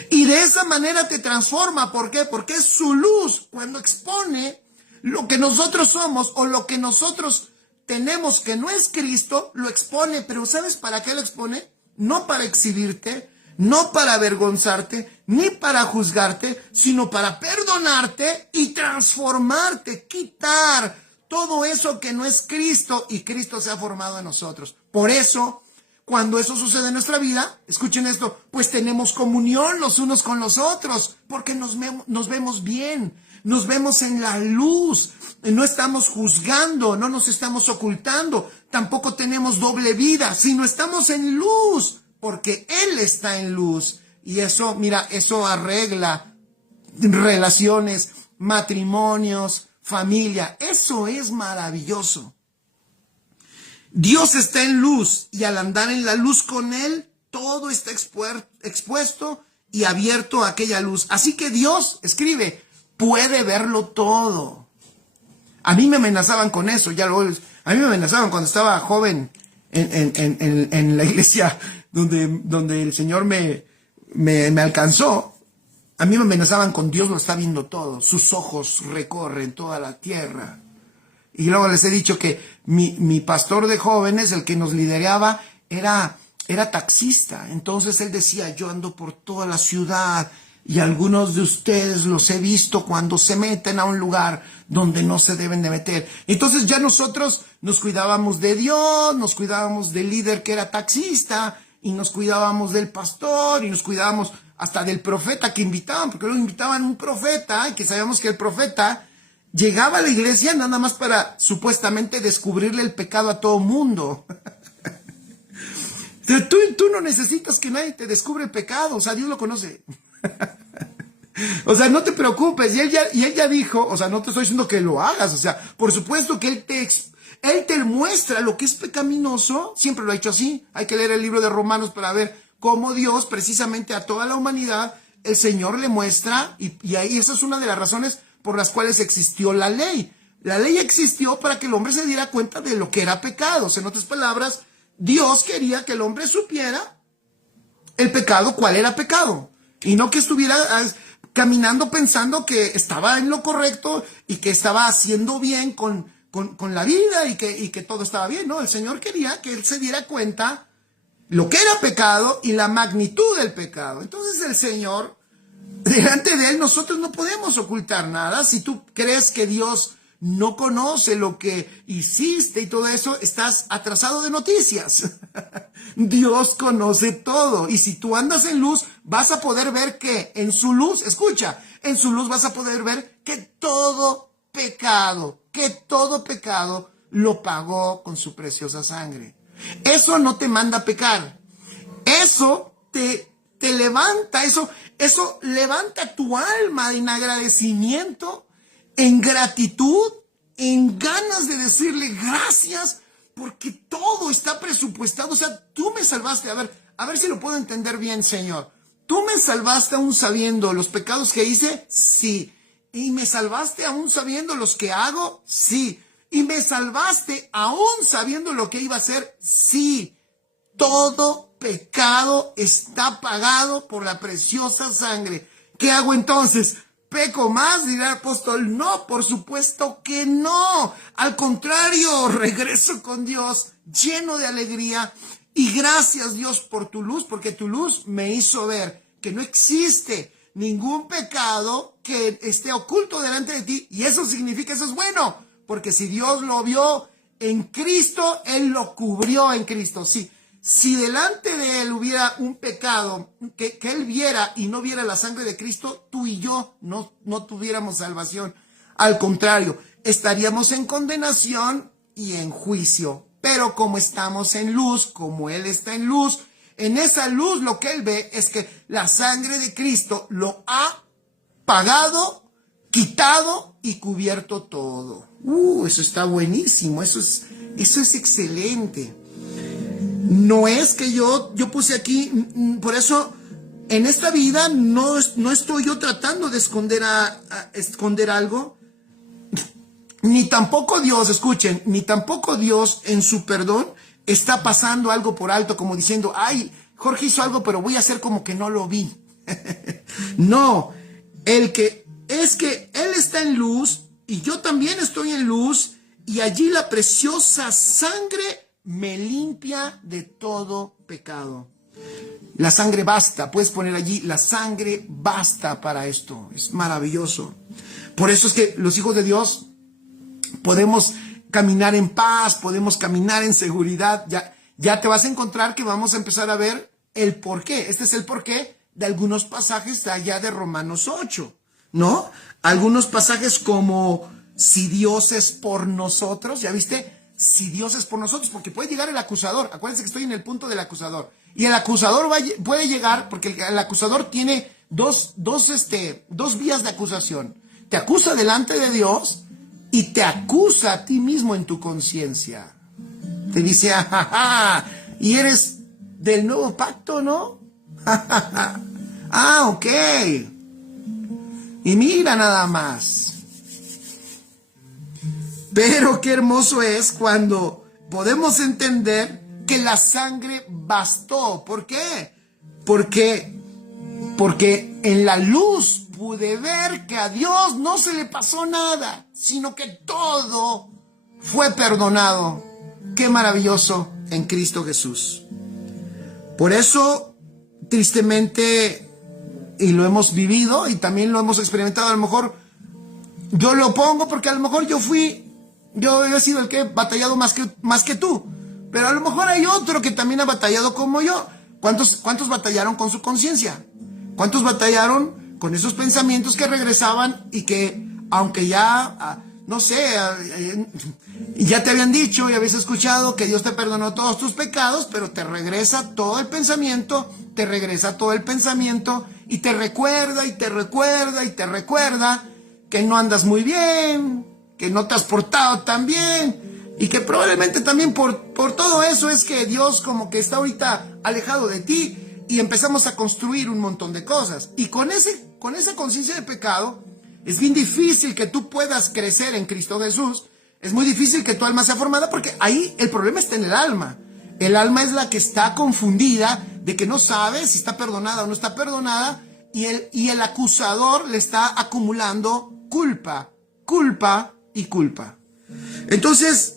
Y de esa manera te transforma, ¿por qué? Porque es su luz cuando expone lo que nosotros somos o lo que nosotros tenemos que no es Cristo, lo expone. Pero ¿sabes para qué lo expone? No para exhibirte, no para avergonzarte, ni para juzgarte, sino para perdonarte y transformarte, quitar todo eso que no es Cristo y Cristo se ha formado en nosotros. Por eso, cuando eso sucede en nuestra vida, escuchen esto, pues tenemos comunión los unos con los otros, porque nos vemos bien, nos vemos en la luz, no estamos juzgando, no nos estamos ocultando, tampoco tenemos doble vida, sino estamos en luz, porque Él está en luz. Y eso, mira, eso arregla relaciones, matrimonios, familia, eso es maravilloso. Dios está en luz y al andar en la luz con Él, todo está expuesto y abierto a aquella luz. Así que Dios, escribe, puede verlo todo. A mí me amenazaban con eso, a mí me amenazaban cuando estaba joven en la iglesia donde el Señor me alcanzó. A mí me amenazaban con Dios lo está viendo todo, sus ojos recorren toda la tierra. Y luego les he dicho que mi pastor de jóvenes, el que nos lideraba, era taxista. Entonces él decía, yo ando por toda la ciudad y algunos de ustedes los he visto cuando se meten a un lugar donde no se deben de meter. Entonces ya nosotros nos cuidábamos de Dios, nos cuidábamos del líder que era taxista y nos cuidábamos del pastor y nos cuidábamos hasta del profeta que invitaban, porque luego invitaban un profeta y que sabíamos que el profeta llegaba a la iglesia nada más para supuestamente descubrirle el pecado a todo mundo. Tú no necesitas que nadie te descubra el pecado, o sea, Dios lo conoce. O sea, no te preocupes, y él ya dijo, o sea, no te estoy diciendo que lo hagas, o sea, por supuesto que Él te muestra lo que es pecaminoso, siempre lo ha hecho así. Hay que leer el libro de Romanos para ver cómo Dios, precisamente a toda la humanidad, el Señor le muestra, y ahí esa es una de las razones por las cuales existió la ley. La ley existió para que el hombre se diera cuenta de lo que era pecado. O sea, en otras palabras, Dios quería que el hombre supiera el pecado, cuál era pecado. Y no que estuviera caminando pensando que estaba en lo correcto y que estaba haciendo bien con la vida y que todo estaba bien. No, el Señor quería que él se diera cuenta lo que era pecado y la magnitud del pecado. Entonces el Señor, delante de Él, nosotros no podemos ocultar nada. Si tú crees que Dios no conoce lo que hiciste y todo eso, estás atrasado de noticias. Dios conoce todo. Y si tú andas en luz, vas a poder ver que en su luz, escucha, en su luz vas a poder ver que todo pecado lo pagó con su preciosa sangre. Eso no te manda a pecar. Eso te levanta, eso levanta tu alma en agradecimiento, en gratitud, en ganas de decirle gracias, porque todo está presupuestado. O sea, tú me salvaste, a ver si lo puedo entender bien, Señor. Tú me salvaste aún sabiendo los pecados que hice, sí. Y me salvaste aún sabiendo los que hago, sí. Y me salvaste aún sabiendo lo que iba a hacer, sí. Todo pecado está pagado por la preciosa sangre. ¿Qué hago entonces? ¿Peco más? Dirá el apóstol. No, por supuesto que no. Al contrario, regreso con Dios lleno de alegría. Y gracias, Dios, por tu luz, porque tu luz me hizo ver que no existe ningún pecado que esté oculto delante de ti. Y eso significa, eso es bueno, porque si Dios lo vio En Cristo, Él lo cubrió en Cristo. Sí, si delante de Él hubiera un pecado que Él viera y no viera la sangre de Cristo, tú y yo no tuviéramos salvación. Al contrario, estaríamos en condenación y en juicio. Pero como estamos en luz, como Él está en luz, en esa luz lo que Él ve es que la sangre de Cristo lo ha pagado, quitado y cubierto todo. Eso está buenísimo, eso es excelente. No es que yo puse aquí, por eso en esta vida no estoy yo tratando de esconder algo, ni tampoco Dios, escuchen, ni tampoco Dios en su perdón está pasando algo por alto, como diciendo, ay, Jorge hizo algo, pero voy a hacer como que no lo vi. No, es que Él está en luz y yo también estoy en luz, y allí la preciosa sangre me limpia de todo pecado. La sangre basta, puedes poner allí, la sangre basta para esto. Es maravilloso. Por eso es que los hijos de Dios podemos caminar en paz, podemos caminar en seguridad. Ya te vas a encontrar que vamos a empezar a ver el porqué. Este es el porqué de algunos pasajes de allá de Romanos 8, ¿no? Algunos pasajes como, si Dios es por nosotros, ¿ya viste? Si Dios es por nosotros, porque puede llegar el acusador. Acuérdense que estoy en el punto del acusador. Y el acusador puede llegar, porque el acusador tiene dos vías de acusación. Te acusa delante de Dios y te acusa a ti mismo en tu conciencia. Te dice, ajaja, y eres del nuevo pacto, ¿no? Ah, ok. Y mira nada más. Pero qué hermoso es cuando podemos entender que la sangre bastó. ¿Por qué? Porque en la luz pude ver que a Dios no se le pasó nada, sino que todo fue perdonado. Qué maravilloso en Cristo Jesús. Por eso, tristemente, y lo hemos vivido y también lo hemos experimentado, a lo mejor yo lo pongo porque a lo mejor yo he sido el que he batallado más que tú, pero a lo mejor hay otro que también ha batallado como yo. ¿Cuántos batallaron con su conciencia? ¿Cuántos batallaron con esos pensamientos que regresaban y que, aunque ya, no sé, ya te habían dicho y habías escuchado que Dios te perdonó todos tus pecados, pero te regresa todo el pensamiento, y te recuerda y te recuerda y te recuerda que no andas muy bien, que no te has portado tan bien, y que probablemente también por todo eso es que Dios como que está ahorita alejado de ti, y empezamos a construir un montón de cosas. Y con esa conciencia de pecado, es bien difícil que tú puedas crecer en Cristo Jesús. Es muy difícil que tu alma sea formada, porque ahí el problema está en el alma. El alma es la que está confundida, de que no sabe si está perdonada o no está perdonada, y el acusador le está acumulando culpa y culpa. Entonces,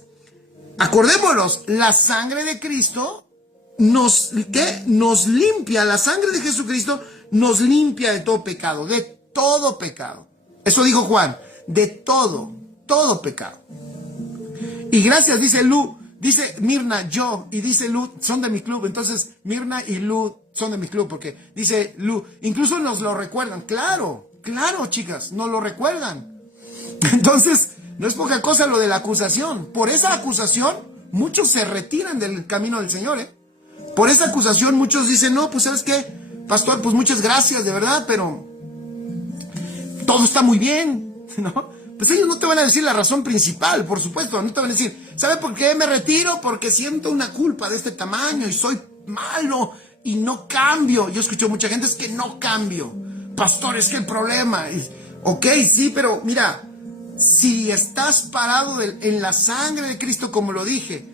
acordémonos, la sangre de Cristo nos limpia, la sangre de Jesucristo nos limpia de todo pecado, de todo pecado. Eso dijo Juan, de todo pecado. Y gracias, dice Mirna, yo, y dice Lu, son de mi club. Entonces Mirna y Lu son de mi club, porque dice Lu, incluso nos lo recuerdan. Claro, chicas, nos lo recuerdan. Entonces, no es poca cosa lo de la acusación. Por esa acusación, muchos se retiran del camino del Señor, ¿eh? Por esa acusación, muchos dicen, no, pues ¿sabes qué? Pastor, pues muchas gracias, de verdad, pero todo está muy bien, ¿no? Pues ellos no te van a decir la razón principal, por supuesto, no te van a decir, ¿sabe por qué me retiro? Porque siento una culpa de este tamaño y soy malo y no cambio. Yo escucho mucha gente, es que no cambio. Pastor, es que el problema, ok, sí, pero mira, si estás parado en la sangre de Cristo, como lo dije,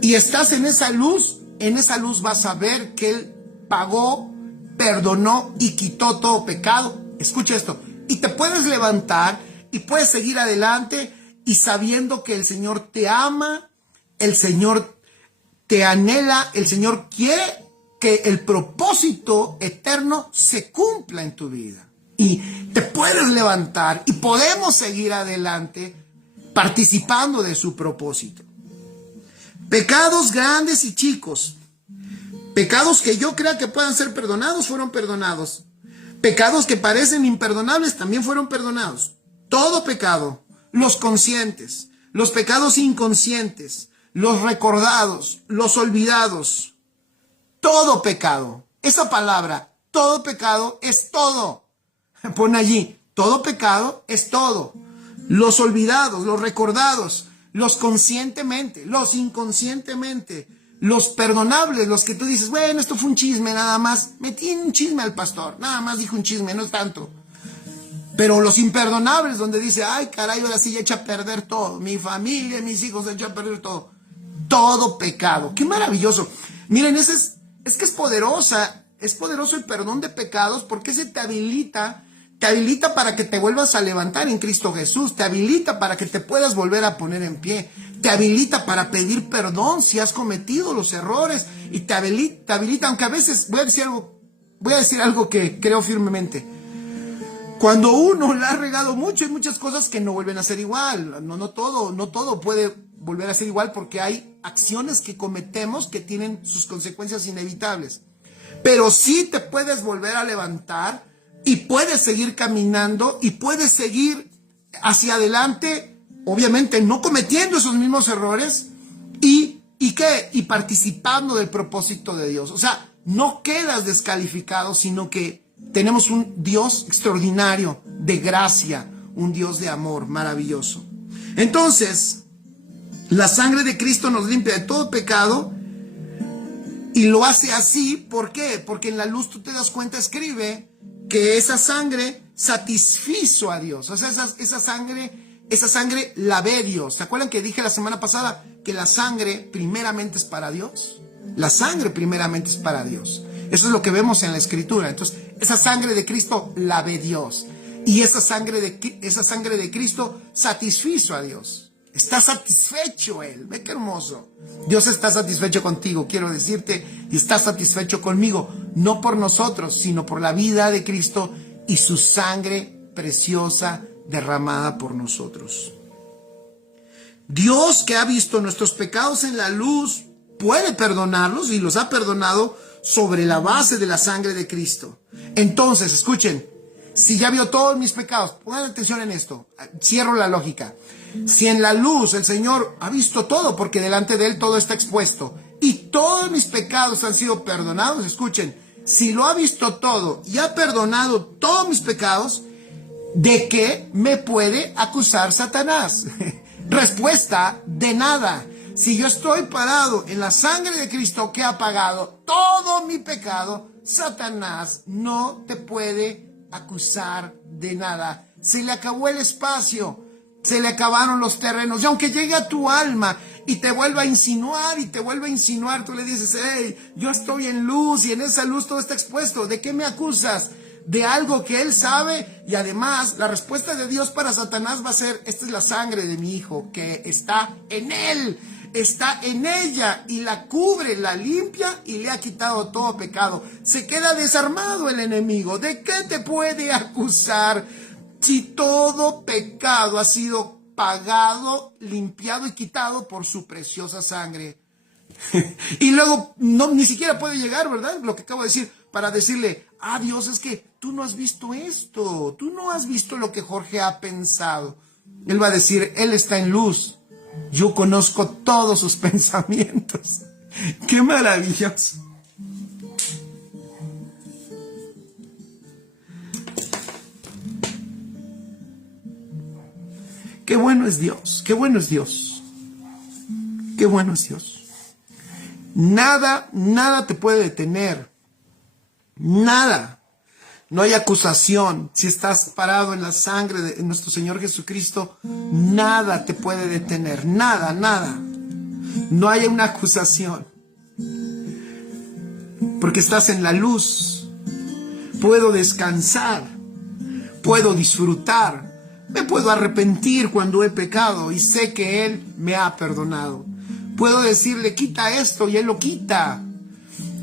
y estás en esa luz vas a ver que Él pagó, perdonó y quitó todo pecado. Escucha esto, y te puedes levantar y puedes seguir adelante, y sabiendo que el Señor te ama, el Señor te anhela, el Señor quiere que el propósito eterno se cumpla en tu vida. Y te puedes levantar y podemos seguir adelante participando de su propósito. Pecados grandes y chicos. Pecados que yo crea que puedan ser perdonados, fueron perdonados. Pecados que parecen imperdonables, también fueron perdonados. Todo pecado, los conscientes, los pecados inconscientes, los recordados, los olvidados, todo pecado. Esa palabra, todo pecado, es todo. Pon allí, todo pecado es todo. Los olvidados, los recordados, los conscientemente, los inconscientemente, los perdonables, los que tú dices, bueno, esto fue un chisme nada más. Metí un chisme al pastor, nada más dijo un chisme, no es tanto. Pero los imperdonables, donde dice, ay, caray, ahora sí ya echa a perder todo. Mi familia, mis hijos, se echa a perder todo. Todo pecado. ¡Qué maravilloso! Miren, es que es poderoso el perdón de pecados, porque ese te habilita para que te vuelvas a levantar en Cristo Jesús, te habilita para que te puedas volver a poner en pie, te habilita para pedir perdón si has cometido los errores, y te habilita, aunque a veces, voy a decir algo que creo firmemente. Cuando uno la ha regado mucho, hay muchas cosas que no vuelven a ser igual. No todo puede volver a ser igual, porque hay acciones que cometemos que tienen sus consecuencias inevitables. Pero sí te puedes volver a levantar y puedes seguir caminando y puedes seguir hacia adelante, obviamente no cometiendo esos mismos errores y participando del propósito de Dios. O sea, no quedas descalificado, sino que tenemos un Dios extraordinario de gracia, un Dios de amor maravilloso. Entonces, la sangre de Cristo nos limpia de todo pecado, y lo hace así. ¿Por qué? Porque en la luz tú te das cuenta, escribe que esa sangre satisfizo a Dios. O sea, esa sangre la ve Dios. ¿Se acuerdan que dije la semana pasada que la sangre primeramente es para Dios? La sangre primeramente es para Dios. Eso es lo que vemos en la Escritura. Entonces, esa sangre de Cristo la ve Dios. Y esa sangre de Cristo satisfizo a Dios. Está satisfecho Él. Ve qué hermoso. Dios está satisfecho contigo, quiero decirte, y está satisfecho conmigo, no por nosotros, sino por la vida de Cristo y su sangre preciosa derramada por nosotros. Dios, que ha visto nuestros pecados en la luz, puede perdonarlos, y los ha perdonado sobre la base de la sangre de Cristo. Entonces, escuchen, si ya vio todos mis pecados, pongan atención en esto, cierro la lógica. Si en la luz el Señor ha visto todo, porque delante de Él todo está expuesto, y todos mis pecados han sido perdonados, escuchen, si lo ha visto todo y ha perdonado todos mis pecados, ¿de qué me puede acusar Satanás? Respuesta, de nada. Si yo estoy parado en la sangre de Cristo que ha pagado todo mi pecado, Satanás no te puede acusar de nada. Se le acabó el espacio, se le acabaron los terrenos. Y aunque llegue a tu alma y te vuelva a insinuar tú le dices, hey, yo estoy en luz y en esa luz todo está expuesto. ¿De qué me acusas? De algo que Él sabe. Y además, la respuesta de Dios para Satanás va a ser, esta es la sangre de mi hijo que está en Él, está en ella, y la cubre, la limpia y le ha quitado todo pecado. Se queda desarmado el enemigo. ¿De qué te puede acusar si todo pecado ha sido pagado, limpiado y quitado por su preciosa sangre? Y luego ni siquiera puede llegar, ¿verdad? Lo que acabo de decir, para decirle, Dios, es que tú no has visto esto, tú no has visto lo que Jorge ha pensado. Él va a decir, Él está en luz, yo conozco todos sus pensamientos. ¡Qué maravilloso! ¡Qué bueno es Dios! ¡Qué bueno es Dios! ¡Qué bueno es Dios! Nada te puede detener. Nada. No hay acusación. Si estás parado en la sangre de nuestro Señor Jesucristo, nada te puede detener. Nada. No hay una acusación. Porque estás en la luz. Puedo descansar. Puedo disfrutar. Me puedo arrepentir cuando he pecado y sé que Él me ha perdonado. Puedo decirle, quita esto, y Él lo quita.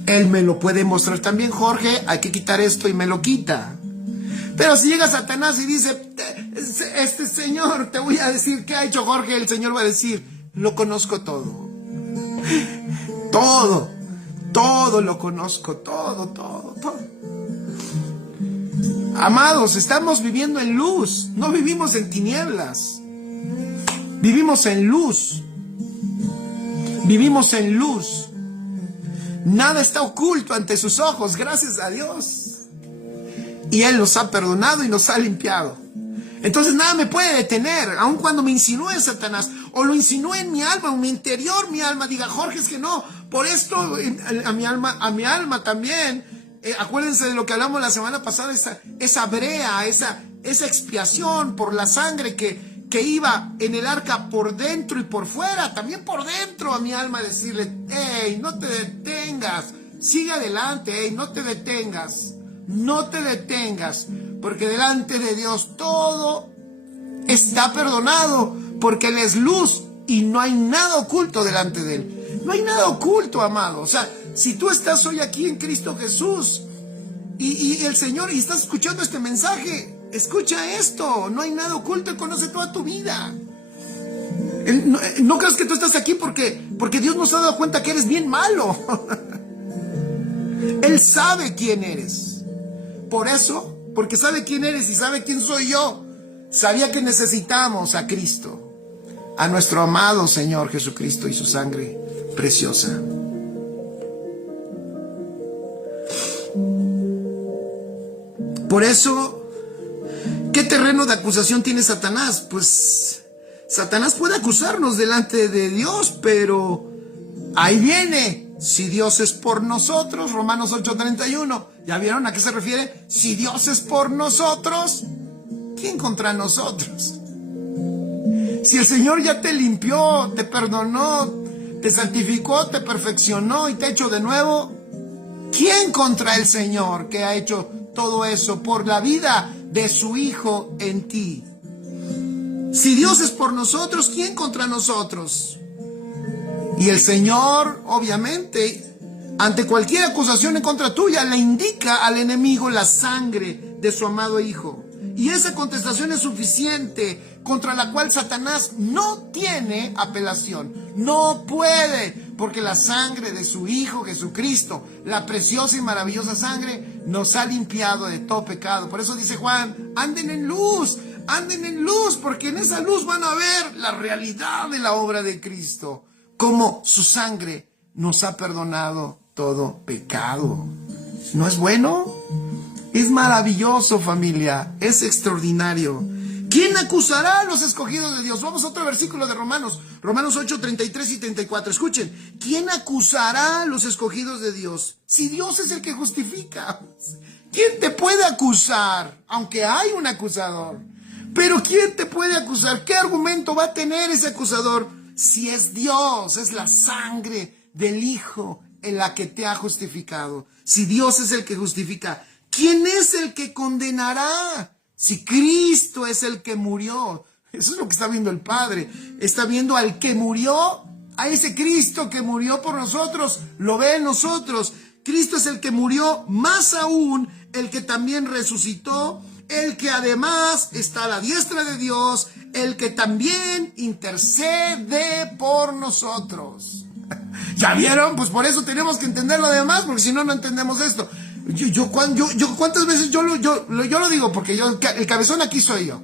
Él me lo puede mostrar también, Jorge, hay que quitar esto, y me lo quita. Pero si llega Satanás y dice, Señor, te voy a decir qué ha hecho Jorge, el Señor va a decir, lo conozco todo. Todo lo conozco, todo. Amados, estamos viviendo en luz, no vivimos en tinieblas. Vivimos en luz. Vivimos en luz. Nada está oculto ante sus ojos, gracias a Dios. Y Él nos ha perdonado y nos ha limpiado. Entonces nada me puede detener, aun cuando me insinúe Satanás, o lo insinúe en mi alma, en mi interior, mi alma, diga, Jorge, es que no, por esto a mi alma también. Acuérdense de lo que hablamos la semana pasada, esa brea, esa expiación por la sangre que iba en el arca por dentro y por fuera, también por dentro a mi alma decirle, hey, no te detengas, sigue adelante, hey, no te detengas, porque delante de Dios todo está perdonado, porque Él es luz y no hay nada oculto delante de Él. No hay nada oculto, amado. O sea, si tú estás hoy aquí en Cristo Jesús y el Señor, y estás escuchando este mensaje, escucha esto, no hay nada oculto, Él conoce toda tu vida. No creas que tú estás aquí porque Dios nos ha dado cuenta que eres bien malo. Él sabe quién eres. Por eso, porque sabe quién eres y sabe quién soy yo, sabía que necesitamos a Cristo, a nuestro amado Señor Jesucristo y su sangre preciosa. Por eso, ¿qué terreno de acusación tiene Satanás? Pues Satanás puede acusarnos delante de Dios, pero ahí viene. Si Dios es por nosotros, Romanos 8:31. ¿Ya vieron a qué se refiere? Si Dios es por nosotros, ¿quién contra nosotros? Si el Señor ya te limpió, te perdonó, te santificó, te perfeccionó y te ha hecho de nuevo, ¿quién contra el Señor que ha hecho todo eso por la vida de su Hijo en ti? Si Dios es por nosotros, ¿quién contra nosotros? Y el Señor, obviamente, ante cualquier acusación en contra tuya, le indica al enemigo la sangre de su amado Hijo. Y esa contestación es suficiente, contra la cual Satanás no tiene apelación. No puede, porque la sangre de su Hijo Jesucristo, la preciosa y maravillosa sangre, nos ha limpiado de todo pecado. Por eso dice Juan, anden en luz, porque en esa luz van a ver la realidad de la obra de Cristo. Como su sangre nos ha perdonado todo pecado. ¿No es bueno? Es maravilloso, familia. Es extraordinario. ¿Quién acusará a los escogidos de Dios? Vamos a otro versículo de Romanos 8, 33 y 34. Escuchen. ¿Quién acusará a los escogidos de Dios? Si Dios es el que justifica. ¿Quién te puede acusar? Aunque hay un acusador. Pero ¿quién te puede acusar? ¿Qué argumento va a tener ese acusador? Si es Dios, es la sangre del Hijo en la que te ha justificado. Si Dios es el que justifica, ¿quién es el que condenará? Si Cristo es el que murió. Eso es lo que está viendo el Padre. Está viendo al que murió, a ese Cristo que murió por nosotros. Lo ve en nosotros. Cristo es el que murió, más aún el que también resucitó, el que además está a la diestra de Dios, el que también intercede por nosotros. ¿Ya vieron? Pues por eso tenemos que entender lo demás, porque si no, no entendemos esto. Yo ¿cuántas veces yo lo digo? Porque el cabezón aquí soy yo.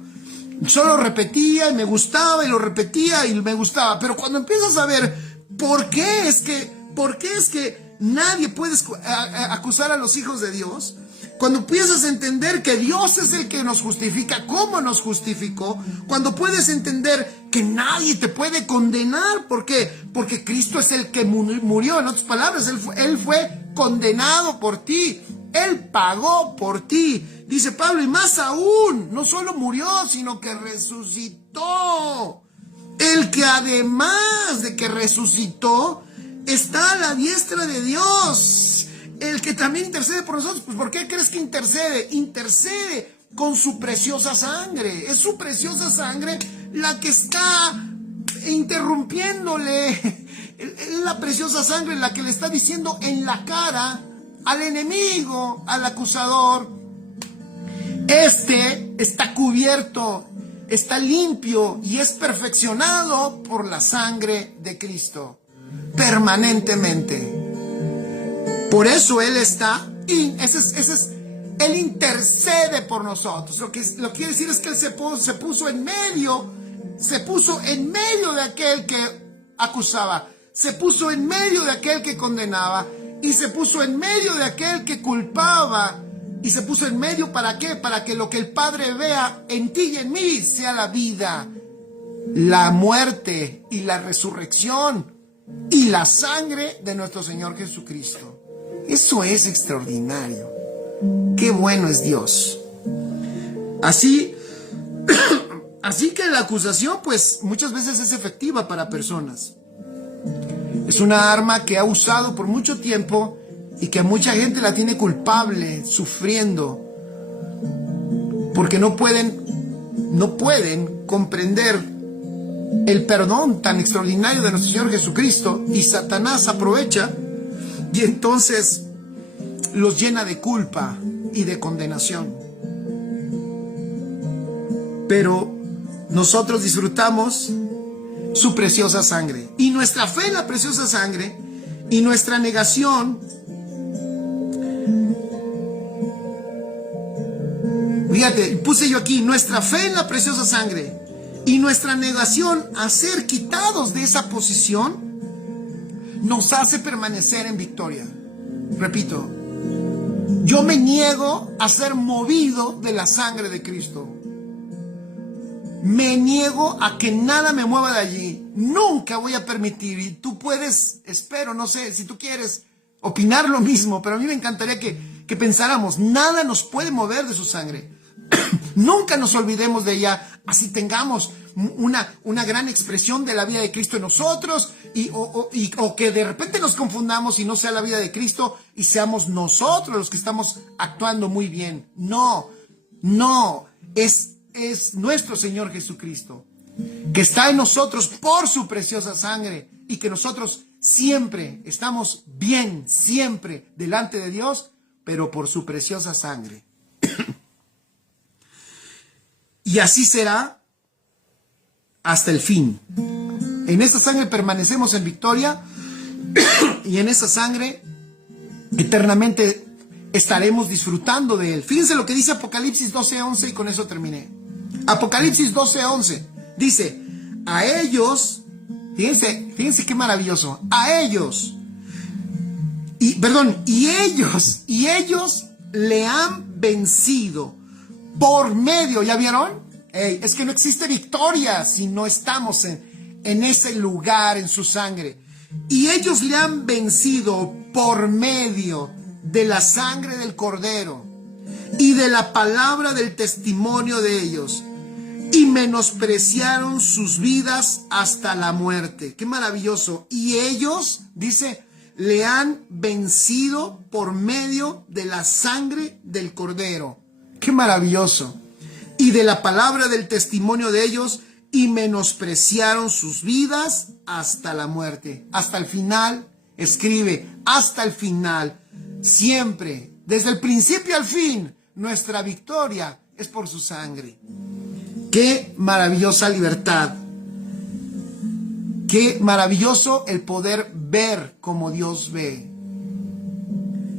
Yo lo repetía y me gustaba, y lo repetía y me gustaba. Pero cuando empiezas a ver por qué es que nadie puede acusar a los hijos de Dios, cuando empiezas a entender que Dios es el que nos justifica, cómo nos justificó, cuando puedes entender que nadie te puede condenar, ¿por qué? Porque Cristo es el que murió, en otras palabras, Él fue condenado por ti, Él pagó por ti, dice Pablo, y más aún, no solo murió, sino que resucitó. El que además de que resucitó, está a la diestra de Dios. El que también intercede por nosotros. Pues ¿por qué crees que intercede? Intercede con su preciosa sangre. Es su preciosa sangre la que está interrumpiéndole. Es la preciosa sangre la que le está diciendo en la cara al enemigo, al acusador: este está cubierto, está limpio y es perfeccionado por la sangre de Cristo. permanentemente. Por eso Él está, Él intercede por nosotros. Lo que quiere decir es que Él se puso en medio de aquel que acusaba, se puso en medio de aquel que condenaba, y se puso en medio de aquel que culpaba, y se puso en medio, ¿para qué? Para que lo que el Padre vea en ti y en mí sea la vida, la muerte y la resurrección y la sangre de nuestro Señor Jesucristo. Eso es extraordinario. Qué bueno es Dios. Así que la acusación, pues, muchas veces es efectiva para personas. Es una arma que ha usado por mucho tiempo y que a mucha gente la tiene culpable, sufriendo, porque no pueden comprender el perdón tan extraordinario de nuestro Señor Jesucristo, y Satanás aprovecha y entonces los llena de culpa y de condenación. Pero nosotros disfrutamos su preciosa sangre, y nuestra fe en la preciosa sangre y nuestra negación, fíjate, puse yo aquí, nuestra fe en la preciosa sangre y nuestra negación a ser quitados de esa posición nos hace permanecer en victoria. Repito, yo me niego a ser movido de la sangre de Cristo. Me niego a que nada me mueva de allí. Nunca voy a permitir, y tú puedes, espero, no sé, si tú quieres opinar lo mismo, pero a mí me encantaría que pensáramos, nada nos puede mover de su sangre. Nunca nos olvidemos de ella, así tengamos una gran expresión de la vida de Cristo en nosotros, o que de repente nos confundamos y no sea la vida de Cristo y seamos nosotros los que estamos actuando muy bien. No, es nuestro Señor Jesucristo, que está en nosotros por su preciosa sangre, y que nosotros siempre estamos bien, siempre delante de Dios, pero por su preciosa sangre. Y así será hasta el fin. En esa sangre permanecemos en victoria, y en esa sangre eternamente estaremos disfrutando de Él. Fíjense lo que dice Apocalipsis 12:11, y con eso terminé. Apocalipsis 12:11 dice: a ellos, fíjense qué maravilloso, a ellos, y ellos le han vencido por medio, ¿ya vieron? Es que no existe victoria si no estamos en ese lugar, en su sangre. Y ellos le han vencido por medio de la sangre del Cordero y de la palabra del testimonio de ellos, y menospreciaron sus vidas hasta la muerte. ¡Qué maravilloso! Y ellos, dice, le han vencido por medio de la sangre del Cordero. ¡Qué maravilloso! Y de la palabra del testimonio de ellos, y menospreciaron sus vidas hasta la muerte. Hasta el final, escribe, hasta el final. Siempre, desde el principio al fin, nuestra victoria es por su sangre. ¡Qué maravillosa libertad! ¡Qué maravilloso el poder ver como Dios ve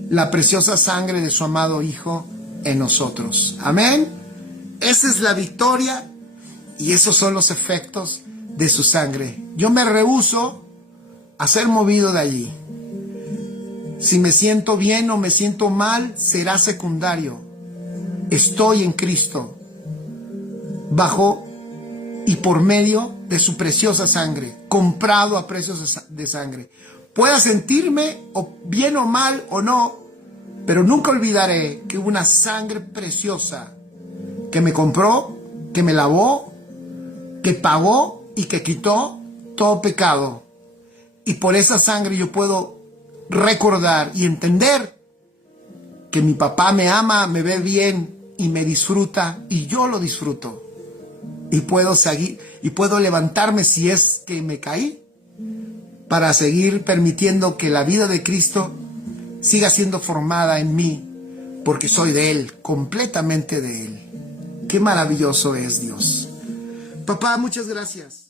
la preciosa sangre de su amado Hijo en nosotros! Amén. Esa es la victoria, y esos son los efectos de su sangre. Yo me rehúso a ser movido de allí. Si me siento bien o me siento mal, será secundario. Estoy en Cristo, bajo y por medio de su preciosa sangre, comprado a precios de sangre. Pueda sentirme bien o mal o no, pero nunca olvidaré que hubo una sangre preciosa que me compró, que me lavó, que pagó y que quitó todo pecado. Y por esa sangre yo puedo recordar y entender que mi papá me ama, me ve bien y me disfruta, y yo lo disfruto. Y puedo seguir, y puedo levantarme si es que me caí, para seguir permitiendo que la vida de Cristo siga siendo formada en mí, porque soy de Él, completamente de Él. Qué maravilloso es Dios. Papá, muchas gracias.